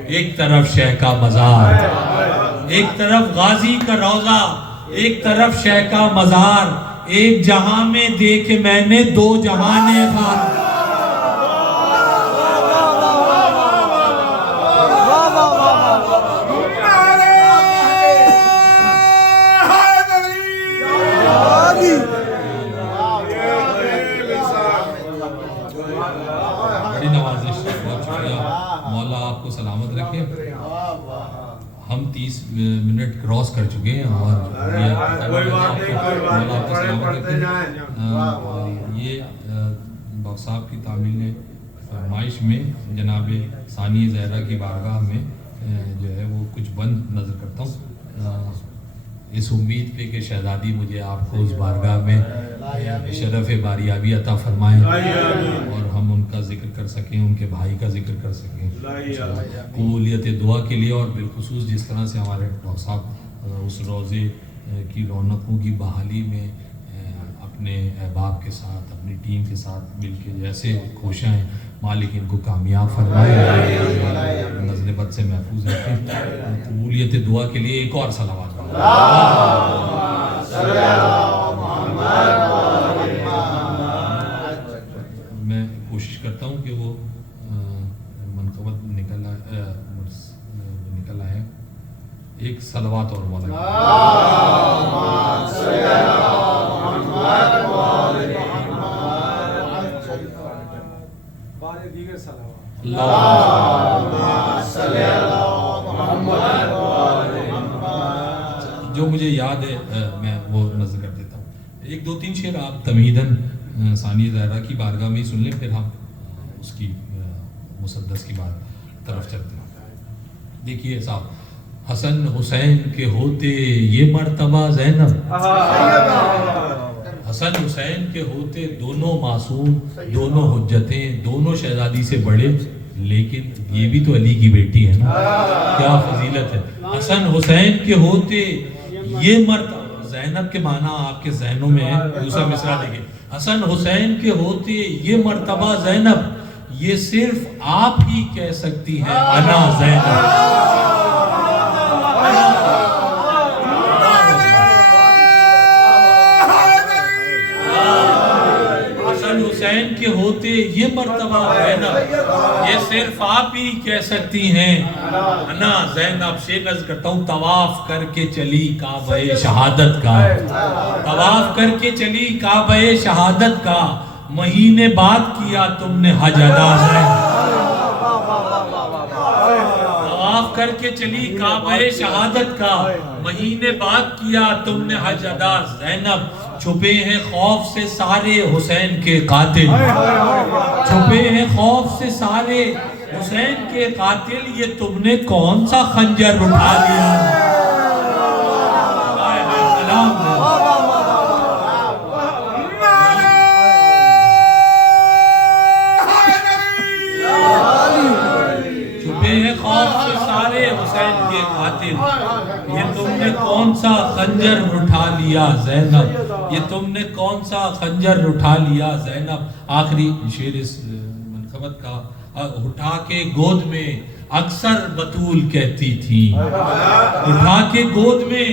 ایک طرف شیخ کا مزار ایک طرف غازی کا روضہ ایک طرف شیخ کا مزار ایک جہاں میں دیکھے میں نے 2 جہاں فاطمہ ہم 30 منٹ کراس کر چکے ہیں اور یہ ڈاکٹر صاحب کی تعمیل فرمائش میں جناب ثانی زہرا کی بارگاہ میں جو ہے وہ کچھ بند نظر کرتا ہوں اس امید پہ کہ شہزادی مجھے آپ کو اس بارگاہ میں شرف باریابی عطا فرمائیں اور ہم ان کا ذکر کر سکیں ان کے بھائی کا ذکر کر سکیں قبولیت دعا کے لیے اور بالخصوص جس طرح سے ہمارے ڈاکٹر صاحب اس روزے کی رونقوں کی بحالی میں اپنے احباب کے ساتھ اپنی ٹیم کے ساتھ مل کے جیسے کوشاں ہیں مالک ان کو کامیاب فرمائے، نزل بد سے محفوظ رکھیں. قبولیت دعا کے لیے ایک اور صلوات میں کوشش کرتا ہوں کہ وہ منقبت نکل آئے. ایک صلوات اور مولا جو مجھے یاد ہے میں وہ نظر کر دیتا ہوں. ایک دو تین شعر آپ تمہیداً ثانی زہرا کی بارگاہ میں سن لیں، پھر ہم اس کی مسدس کی بات طرف چلتے ہیں. دیکھیے صاحب، حسن حسین کے ہوتے یہ مرتبہ زینب، حسن حسین کے ہوتے دونوں معصوم، دونوں حجتیں، دونوں شہزادی سے بڑے، لیکن یہ بھی تو علی کی بیٹی ہے نا. کیا فضیلت ہے. حسن حسین کے ہوتے یہ مرتبہ، زینب کے معنی آپ کے ذہنوں میں ہے. دوسرا مصرع دیکھیں، حسن حسین کے ہوتے یہ مرتبہ زینب، یہ صرف آپ ہی کہہ سکتی ہیں انا زینب. حسین کے ہوتے یہ مرتبہ زینب، یہ صرف آپ ہی کہہ سکتی ہیں انا زینب. شعر نظر کرتا ہوں. طواف کر کے چلی کعبہ شہادت کا، طواف کر کے چلی کعبہ شہادت کا، مہینے بعد کیا تم نے حج ادا زینب. طواف کر کے چلی کعبہ شہادت کا، مہینے بعد کیا تم نے حج ادا زینب. چھپے ہیں خوف سے سارے حسین کے قاتل، چھپے ہیں خوف سے سارے حسین کے قاتل، یہ تم نے کون سا خنجر اٹھا لیا. چھپے ہیں خوف سے سارے حسین کے قاتل، یہ تم نے کون سا خنجر اٹھا لیا زینب، یہ تم نے کون سا خنجر اٹھا لیا زینب. آخری شعر اس منقبت کا. اٹھا کے گود میں اکثر بطول کہتی تھی، اٹھا کے گود میں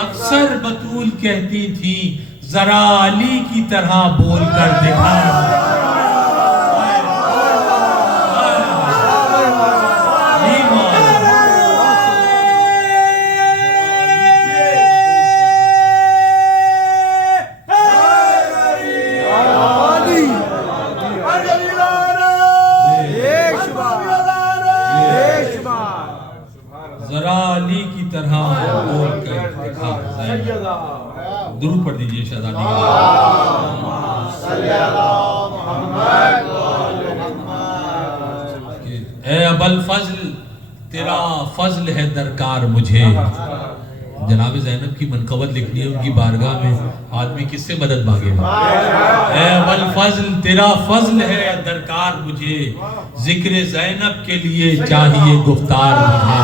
اکثر بطول کہتی تھی، ذرا علی کی طرح بول کر دکھا. درود پڑھ دیجئے شہزادی. اے ابوالفضل تیرا فضل ہے درکار مجھے. جناب زینب کی منقبت لکھنی ہے ان کی بارگاہ میں، آدمی کس سے مدد مانگے گا. اے ابوالفضل تیرا فضل ہے درکار مجھے، ذکر زینب کے لیے چاہیے گفتار مجھے،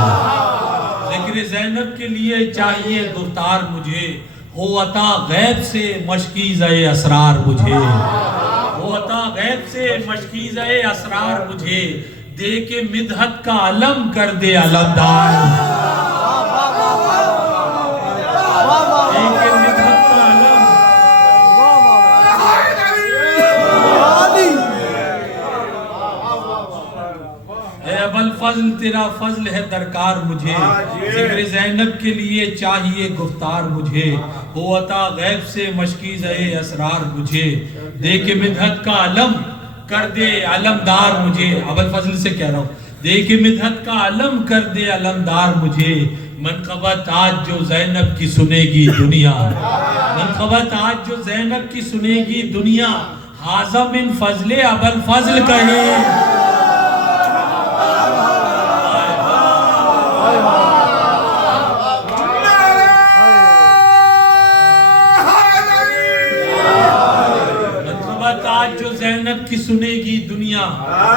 ذکر زینب کے لیے چاہیے گفتار مجھے. ہو عطا غیب سے مشکیزہ اسرار مجھے، ہو عطا غیب سے مشکیزہ اسرار مجھے، دے کے مدحت کا علم کر دے علمدار. دے کے مدحت کا علم. اے ابوالفضل تیرا فضل ہے درکار مجھے، ذکر زینب کے لیے چاہیے گفتار مجھے، ہو عطا غیب سے مشکیزہ اسرار مجھے، دے کے مدحت کا علم کر دے علمدار مجھے. ابوالفضل سے کہہ رہا ہوں، دے کے مدحت کا علم کر دے علمدار مجھے. منقبت آج جو زینب کی سنے گی دنیا، منقبت آج جو زینب کی سنے گی دنیا، ھذا من فضل ابوالفضل کہے. آج جو زینب کی سنے گی دنیا،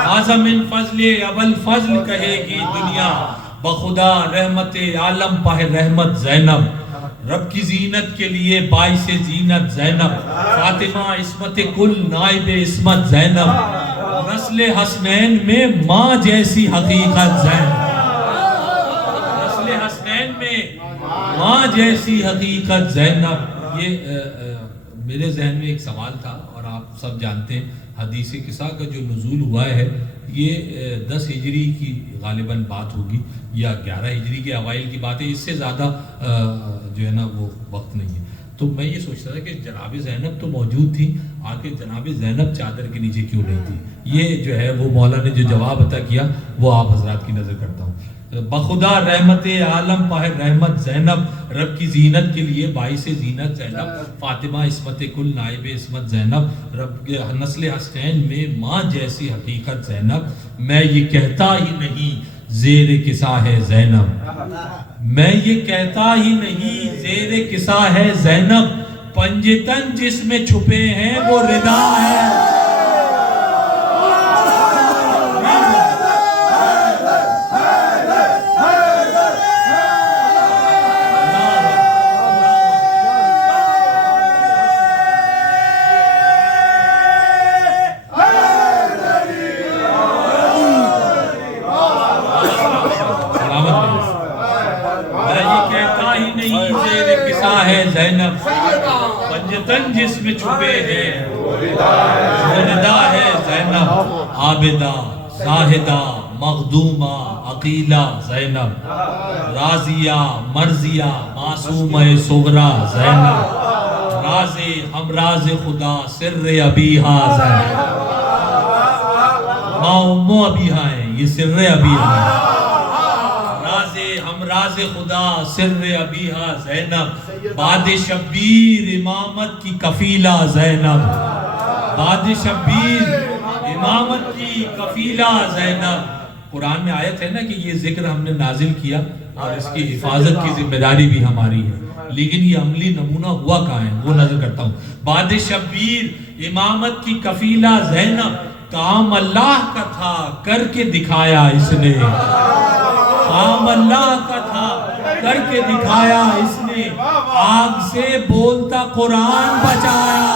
ھذا من فضل ابوالفضل کہے گی دنیا. بخدا رحمت عالم پہ رحمت زینب، رب کی زینت کے لیے باعث زینت زینب، فاطمہ عصمت کل نائب عصمت زینب، نسل حسنین میں ماں جیسی حقیقت زینب، نسل حسنین میں ماں جیسی حقیقت زینب۔ یہ میرے ذہن میں ایک سوال تھا، اور آپ سب جانتے ہیں حدیث قصہ کا جو نزول ہوا ہے یہ 10 ہجری کی غالباً بات ہوگی یا 11 ہجری کے اوائل کی بات ہے، اس سے زیادہ جو ہے نا وہ وقت نہیں ہے۔ تو میں یہ سوچ رہا تھا کہ جناب زینب تو موجود تھی، آخر جناب زینب چادر کے نیچے کیوں نہیں تھی؟ یہ جو ہے وہ مولا نے جو جواب عطا کیا وہ آپ حضرات کی نظر کرتا ہوں۔ بخدا رحمت عالم پاہ رحمت زینب، رب کی زینت کے لیے باعث زینت زینب، فاطمہ عصمت کل نائب عصمت زینب، رب کے نسل حسنین میں ماں جیسی حقیقت زینب، میں یہ کہتا ہی نہیں زیر قصہ ہے زینب، میں یہ کہتا ہی نہیں زیر قصہ ہے زینب، پنجتن جس میں چھپے ہیں وہ ردا ہے۔ زینب پنجتن جس میں چھپے ہیں وہ ردا ہے زینب، عابدہ زاہدہ مخدومہ عقیلہ زینب، راضیہ مرضیہ معصومہ صغرا زینب، راز ہمراز خدا سر ابیہا زینب، ماں امو ابیہا ہیں، یہ سر ابیہا ہیں، راز خدا سر ابیہا زینب، بعد شبیر امامت کی کفیلہ زینب، بعد شبیر امامت کی کفیلہ زینب۔ قرآن میں آیت ہے نا کہ یہ ذکر ہم نے نازل کیا اور اس کی حفاظت کی ذمہ داری بھی ہماری ہے، لیکن یہ عملی نمونہ ہوا کہاں ہے وہ نظر کرتا ہوں۔ بعد شبیر امامت کی کفیلہ زینب، کام اللہ کا تھا کر کے دکھایا اس نے، کام اللہ کا تھا کر کے دکھایا اس نے، آگ سے بولتا قرآن بچایا۔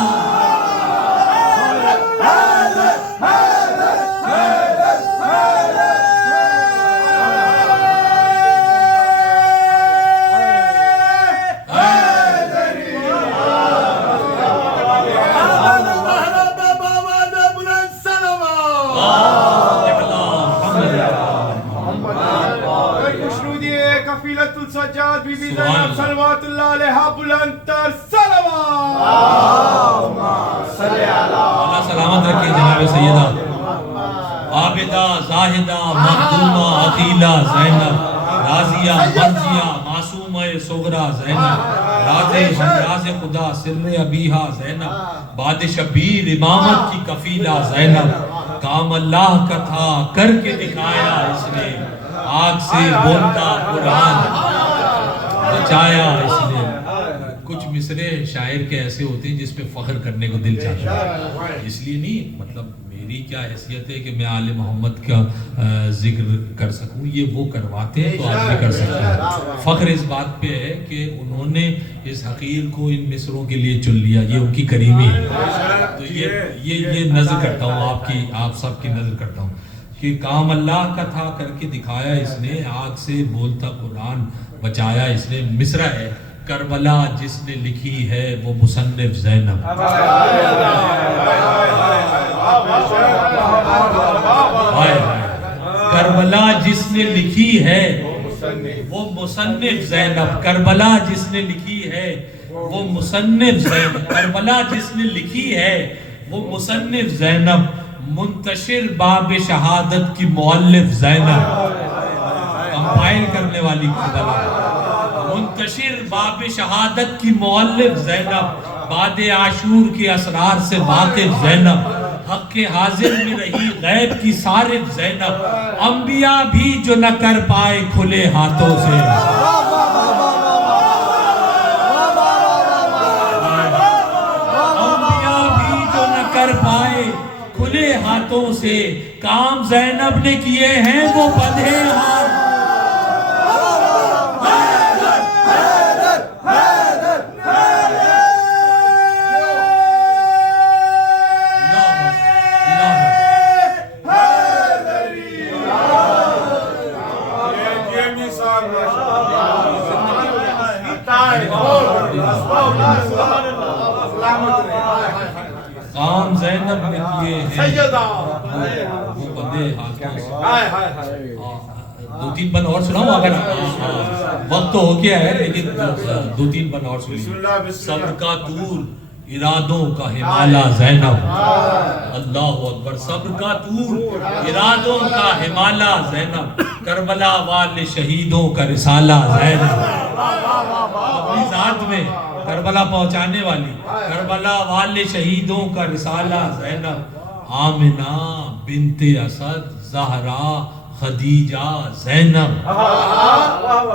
سجاد بی بی زینب صلوات اللہ علیہ بلند تر صلوات، اللہ سلامت رکھے جناب سیدہ عابدہ زاہدہ مخدومہ عقیلہ زینب، راضیہ مرضیہ معصومہ صغرا زینب، راز خدا سر ابیہا زینب، بعد شبیر امامت کی کفیلہ زینب، کام اللہ کا تھا کر کے دکھایا اس نے، آگ سے بولتا قرآن بچایا اس نے۔ کچھ مصرے شاعر کے ایسے ہوتے ہیں جس پہ فخر کرنے کو دل چاہتا ہے، اس لیے نہیں، مطلب میری کیا حیثیت ہے کہ میں آل محمد کا ذکر کر سکوں، یہ وہ کرواتے ہیں تو آپ بھی کر سکتے ہیں۔ فخر اس بات پہ ہے کہ انہوں نے اس حقیر کو ان مصروں کے لیے چن لیا، یہ ان کی کریمی ہے۔ تو یہ نظر کرتا ہوں آپ سب کی نظر کرتا ہوں کہ کام اللہ کا تھا کر کے دکھایا اس نے، آگ سے بولتا قرآن بچایا اس نے۔ مصرع ہے، کربلا جس نے لکھی ہے وہ مصنف زینب، کربلا جس نے لکھی ہے وہ مصنف زینب، کربلا جس نے لکھی ہے وہ مصنف زینب، کربلا جس نے لکھی ہے وہ مصنف زینب، منتشر باب شہادت کی مؤلف زینب، کمپائل کرنے والی کربلا، منتشر باب شہادت کی مؤلف زینب، بعد عاشور کے اسرار سے واقف زینب، حق کے حاضر میں رہی غیب کی صارف زینب، انبیاء بھی جو نہ کر پائے کھلے ہاتھوں سے، انبیاء بھی جو نہ کر پائے کھلے ہاتھوں سے، کام زینب نے کیے ہیں وہ بندھے ہاتھ۔ کام زینب نے کیے ہیں سیدہ وہ بندے ہاتھوں سے. دو تین بند اور سناؤں اگر وقت تو ہو گیا ہے لیکن دو تین بند اور سنیے. صبر کا طور ارادوں کا ہمالا زینب. اللہ اکبر. صبر کا طور ارادوں کا ہمالا زینب. کربلا والے شہیدوں کا رسالہ زینب. اپنی ذات میں کربلا پہنچانے والی کربلا والے شہیدوں کا رسالہ زینب. آمنہ بنت اسد زہرا خدیجہ زینب.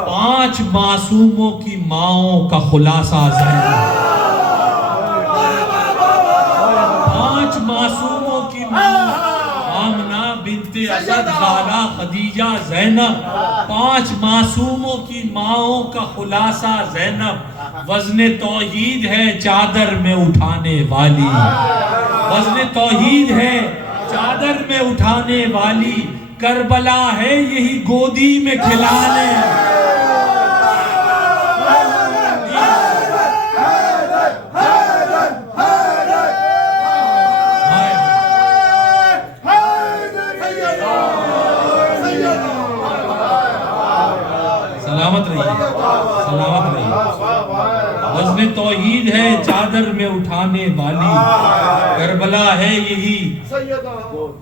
5 معصوموں کی ماؤں کا خلاصہ زینب. 5 معصوموں کی ماں آمنہ بنت اسد زہرا خدیجہ زینب. 5 معصوموں کی ماؤں کا خلاصہ زینب. وزن توحید ہے چادر میں اٹھانے والی. وزن توحید ہے چادر میں اٹھانے والی. کربلا ہے یہی گودی میں کھلانے. سلامت رہیے سلامت رہیے. وزن توحید ہے چادر میں اٹھانے والی. کربلا ہے یہی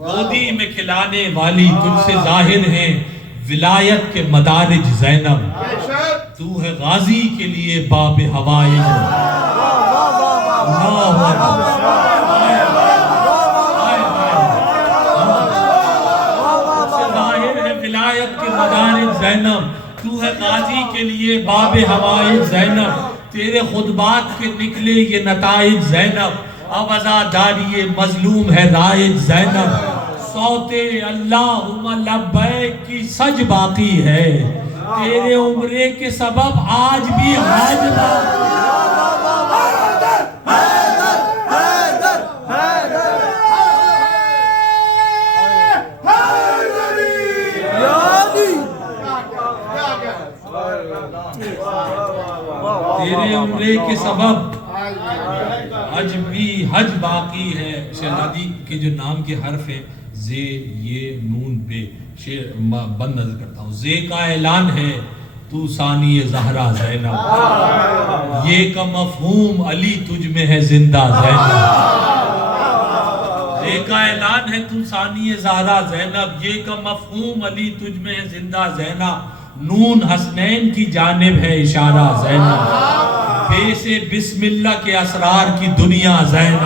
گودی میں کھلانے والی. تجھ سے ظاہر ہیں ولایت کے مدارج زینب. تو ہے غازی کے لیے باب ہوائج. ظاہر ہے ولایت کے مدارج زینب. تو ہے غازی کے لیے باب ہوائج زینب. تیرے خطبات کے نکلے یہ نتائج زینب. اب عزاداری مظلوم ہے رائج زینب. صوتے اللہم لبیک کی سج باقی ہے. تیرے عمرے کے سبب آج بھی حج باقی. تیرے عمرے کے سبب آج بھی حج باقی ہے. شہزادی کے جو نام کے حرف ہیں زے یہ نون بے بند نظر کرتا ہوں. زے کا اعلان ہے تو ثانی زہرا زینب. یہ کا مفہوم علی تجھ میں ہے زندہ زینب. زے کا اعلان ہے تو ثانی زہرا زینب. یہ کا مفہوم علی تجھ میں ہے زندہ زینب. نون حسنین کی جانب ہے اشارہ زینب. بے سے بسم اللہ کے اسرار کی دنیا زینب.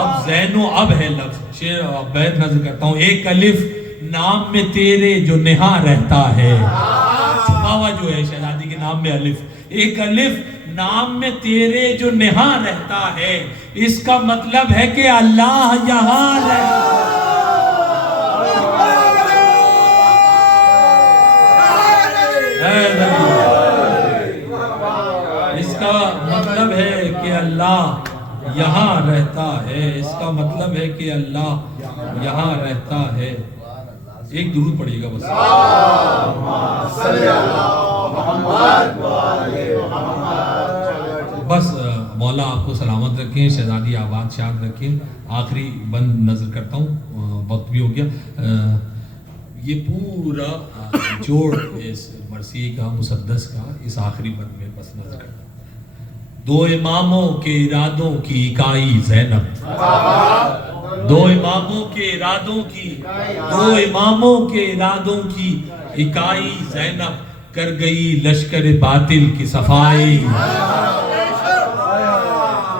اب زینو اب ہے لفظ. شعر بیت نظر کرتا ہوں. ایک الف نام میں تیرے جو نہاں رہتا ہے. چھپا ہوا جو ہے شہزادی کے نام میں الف. ایک الف نام میں تیرے جو نہاں رہتا ہے. اس کا مطلب ہے کہ اللہ یہاں رہتا ہے. اس کا مطلب ہے کہ اللہ یہاں رہتا ہے. اس کا مطلب ہے کہ اللہ یہاں رہتا ہے. ایک درود پڑھیے گا بس. بس مولا آپ کو سلامت رکھیں. شہزادی آباد شاد رکھیں. آخری بند نظر کرتا ہوں وقت بھی ہو گیا. یہ پورا جوڑ اس مرثیے کا مسدس کا اس آخری بند میں بس نظر کرتا ہوں. 2 اماموں کے ارادوں کی اکائی زینب. 2 اماموں کے ارادوں کی 2 اماموں کے ارادوں کی اکائی زینب. کر گئی لشکر باطل کی صفائی.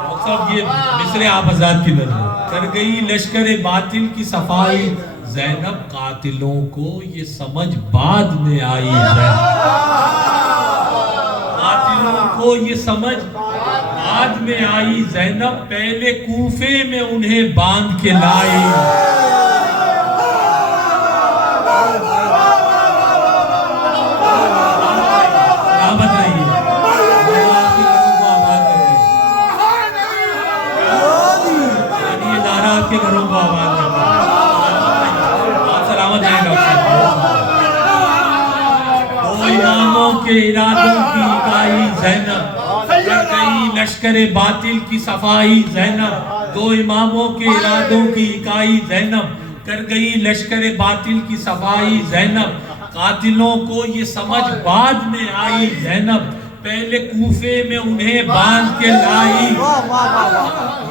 مقصد یہ مصرے آپ آزاد کی نظر. کر گئی لشکر باطل کی صفائی زینب. قاتلوں کو یہ سمجھ بعد میں آئی زینب. قاتلوں کو یہ سمجھ بعد میں آئی زینب. پہلے کوفے میں انہیں باندھ کے لائی. سلامت رہیے. آپ کے گھروں کو آباد کریں. آپ سلامت رہیں ڈاکٹر صاحب. کے ارادوں کی اکائی زینب، کر گئی لشکر باطل کی صفائی زینب، دو اماموں کے ارادوں کی اکائی زینب، کر گئی لشکر باطل کی صفائی زینب، قاتلوں کو یہ سمجھ بعد میں آئی زینب، پہلے کوفے میں انہیں باندھ کے لائی۔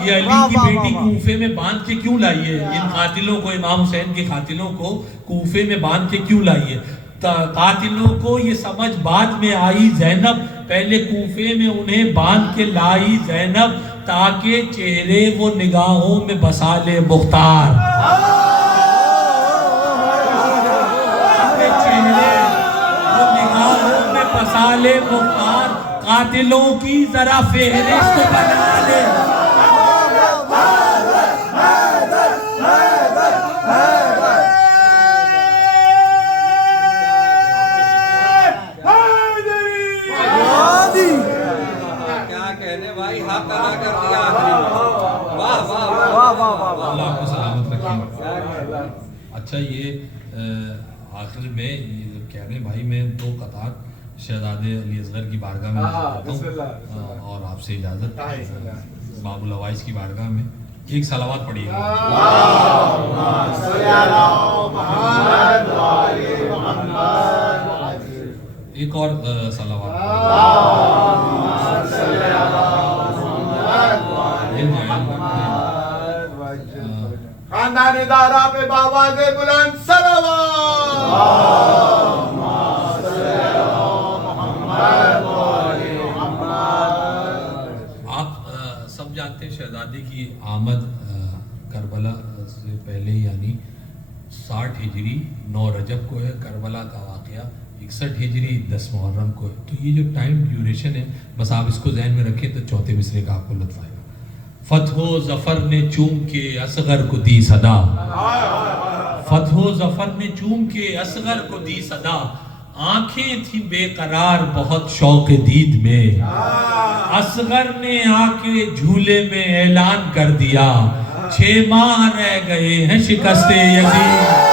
یہ علی کی بیٹی کوفے میں باندھ کے کیوں لائی ہے؟ ان قاتلوں کو، امام حسین کے قاتلوں کو کوفے میں باندھ کے کیوں لائی ہے؟ قاتلوں کو یہ سمجھ بعد میں آئی زینب، پہلے کوفے میں انہیں باندھ کے لائی زینب، تاکہ چہرے وہ نگاہوں میں بسا لے مختار۔ بسالے مختار، قاتلوں کی ذرا فہرست بنا لے۔ کیا کہنے بھائی، حق ادا کر دیا آخری میں۔ واہ واہ واہ واہ واہ، اللہ آپ کو سلامت رکھیں۔ اچھا، یہ آخر میں یہ جو کہہ رہے ہیں بھائی، میں 2 قطعات شہزادے علی اصغر کی بارگاہ میں کرتا ہوں اور آپ سے اجازت، باب العوائز کی بارگاہ میں ایک صلوات پڑھیے گا۔ ایک اور صلوات، خاندان دارا پہ بابا دے بلند صلوات۔ آپ سب جانتے ہیں شہزادے کی آمد کربلا سے پہلے، یعنی 60 ہجری 9 رجب کو ہے، کربلا کا واقعہ 61 ہجری 10 محرم کو ہے۔ تو یہ جو ٹائم ڈیوریشن ہے، بس آپ اس کو ذہن میں رکھیں تو چوتھے مصرعے کا آپ کو لطف آئے گا۔ فتح و ظفر نے چوم کے اصغر کو دی صدا، فتح و ظفر نے چوم کے اصغر کو دی صدا، آنکھیں تھیں بے قرار بہت شوق دید میں، اصغر نے آ کے جھولے میں اعلان کر دیا، 6 ماہ رہ گئے ہیں شکست یزید۔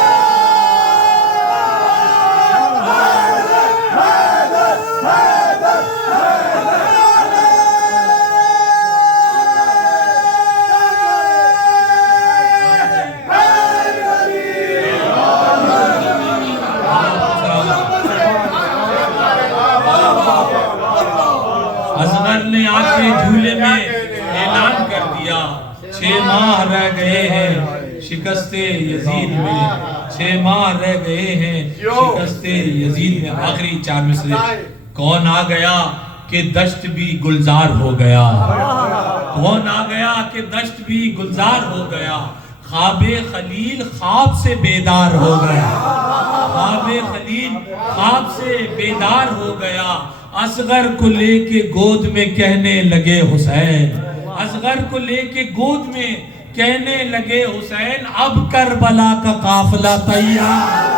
اصغر نے آ کے جھولے میں اعلان کر دیا، 6 ماہ رہ گئے ہیں شکست یزید میں، 6 ماہ رہ گئے ہیں شکست یزید میں۔ آخری 4 مصرعے۔ کون آ گیا کہ دشت بھی گلزار ہو گیا، کون آ گیا کہ دشت بھی گلزار ہو گیا، خواب خلیل خواب سے بیدار ہو گیا، خواب خلیل خواب سے بیدار ہو گیا، اصغر کو لے کے گود میں کہنے لگے حسین، اصغر کو لے کے گود میں کہنے لگے حسین، اب کربلا کا قافلہ تیار۔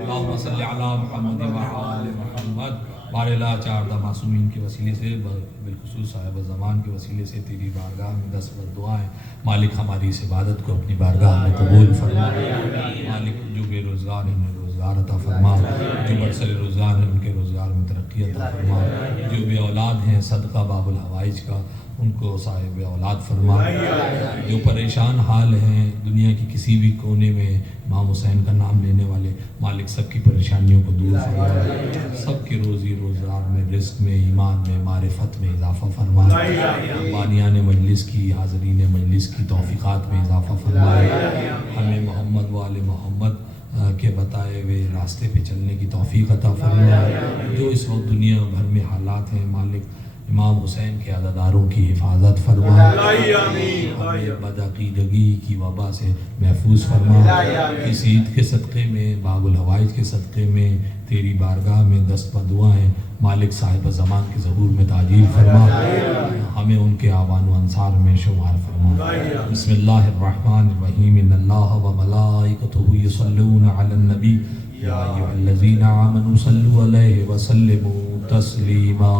اللہم صلی علی محمد وعلی محمد۔ بارہلا 4 معصومین کے وسیلے سے، بالخصوص صاحب زمان کے وسیلے سے تیری بارگاہ میں 10 دعائیں۔ مالک ہماری اس عبادت کو اپنی بارگاہ میں قبول فرما، مالک جو بے روزگار ہیں انہیں روزگار عطا فرما، جو برسر روزگار ہیں ان کے روزگار میں ترقی عطا فرما، جو بے اولاد ہیں صدقہ باب الحوائج کا ان کو صاحب اولاد فرما، جو پریشان حال ہیں دنیا کی کسی بھی کونے میں امام حسین کا نام لینے والے، مالک سب کی پریشانیوں کو دور فرما، سب کی روزی روزگار میں، رزق میں، ایمان میں، معرفت میں اضافہ فرما، بانیان مجلس کی، حاضرین مجلس کی توفیقات میں اضافہ فرما، ہمیں محمد و آل محمد کے بتائے ہوئے راستے پہ چلنے کی توفیق عطا فرما، جو اس وقت دنیا بھر میں حالات ہیں مالک امام حسین کے عزاداروں کی حفاظت فرما، ہمیں بدعقیدگی کی وبا سے محفوظ فرما، اس عید کے صدقے میں، باب الحوائج کے صدقے میں، تیری بارگاہ میں 10 دعائیں مالک صاحب زمان کے ظہور میں تعجیل فرما، ہمیں ان کے آوان و انصار میں شمار فرما۔ بسم اللہ الرحمن الرحیم، ان اللہ و ملائکتہ یصلون علی النبی یا ایھا الذین آمنوا صلوا علیہ وسلموا تسلیما.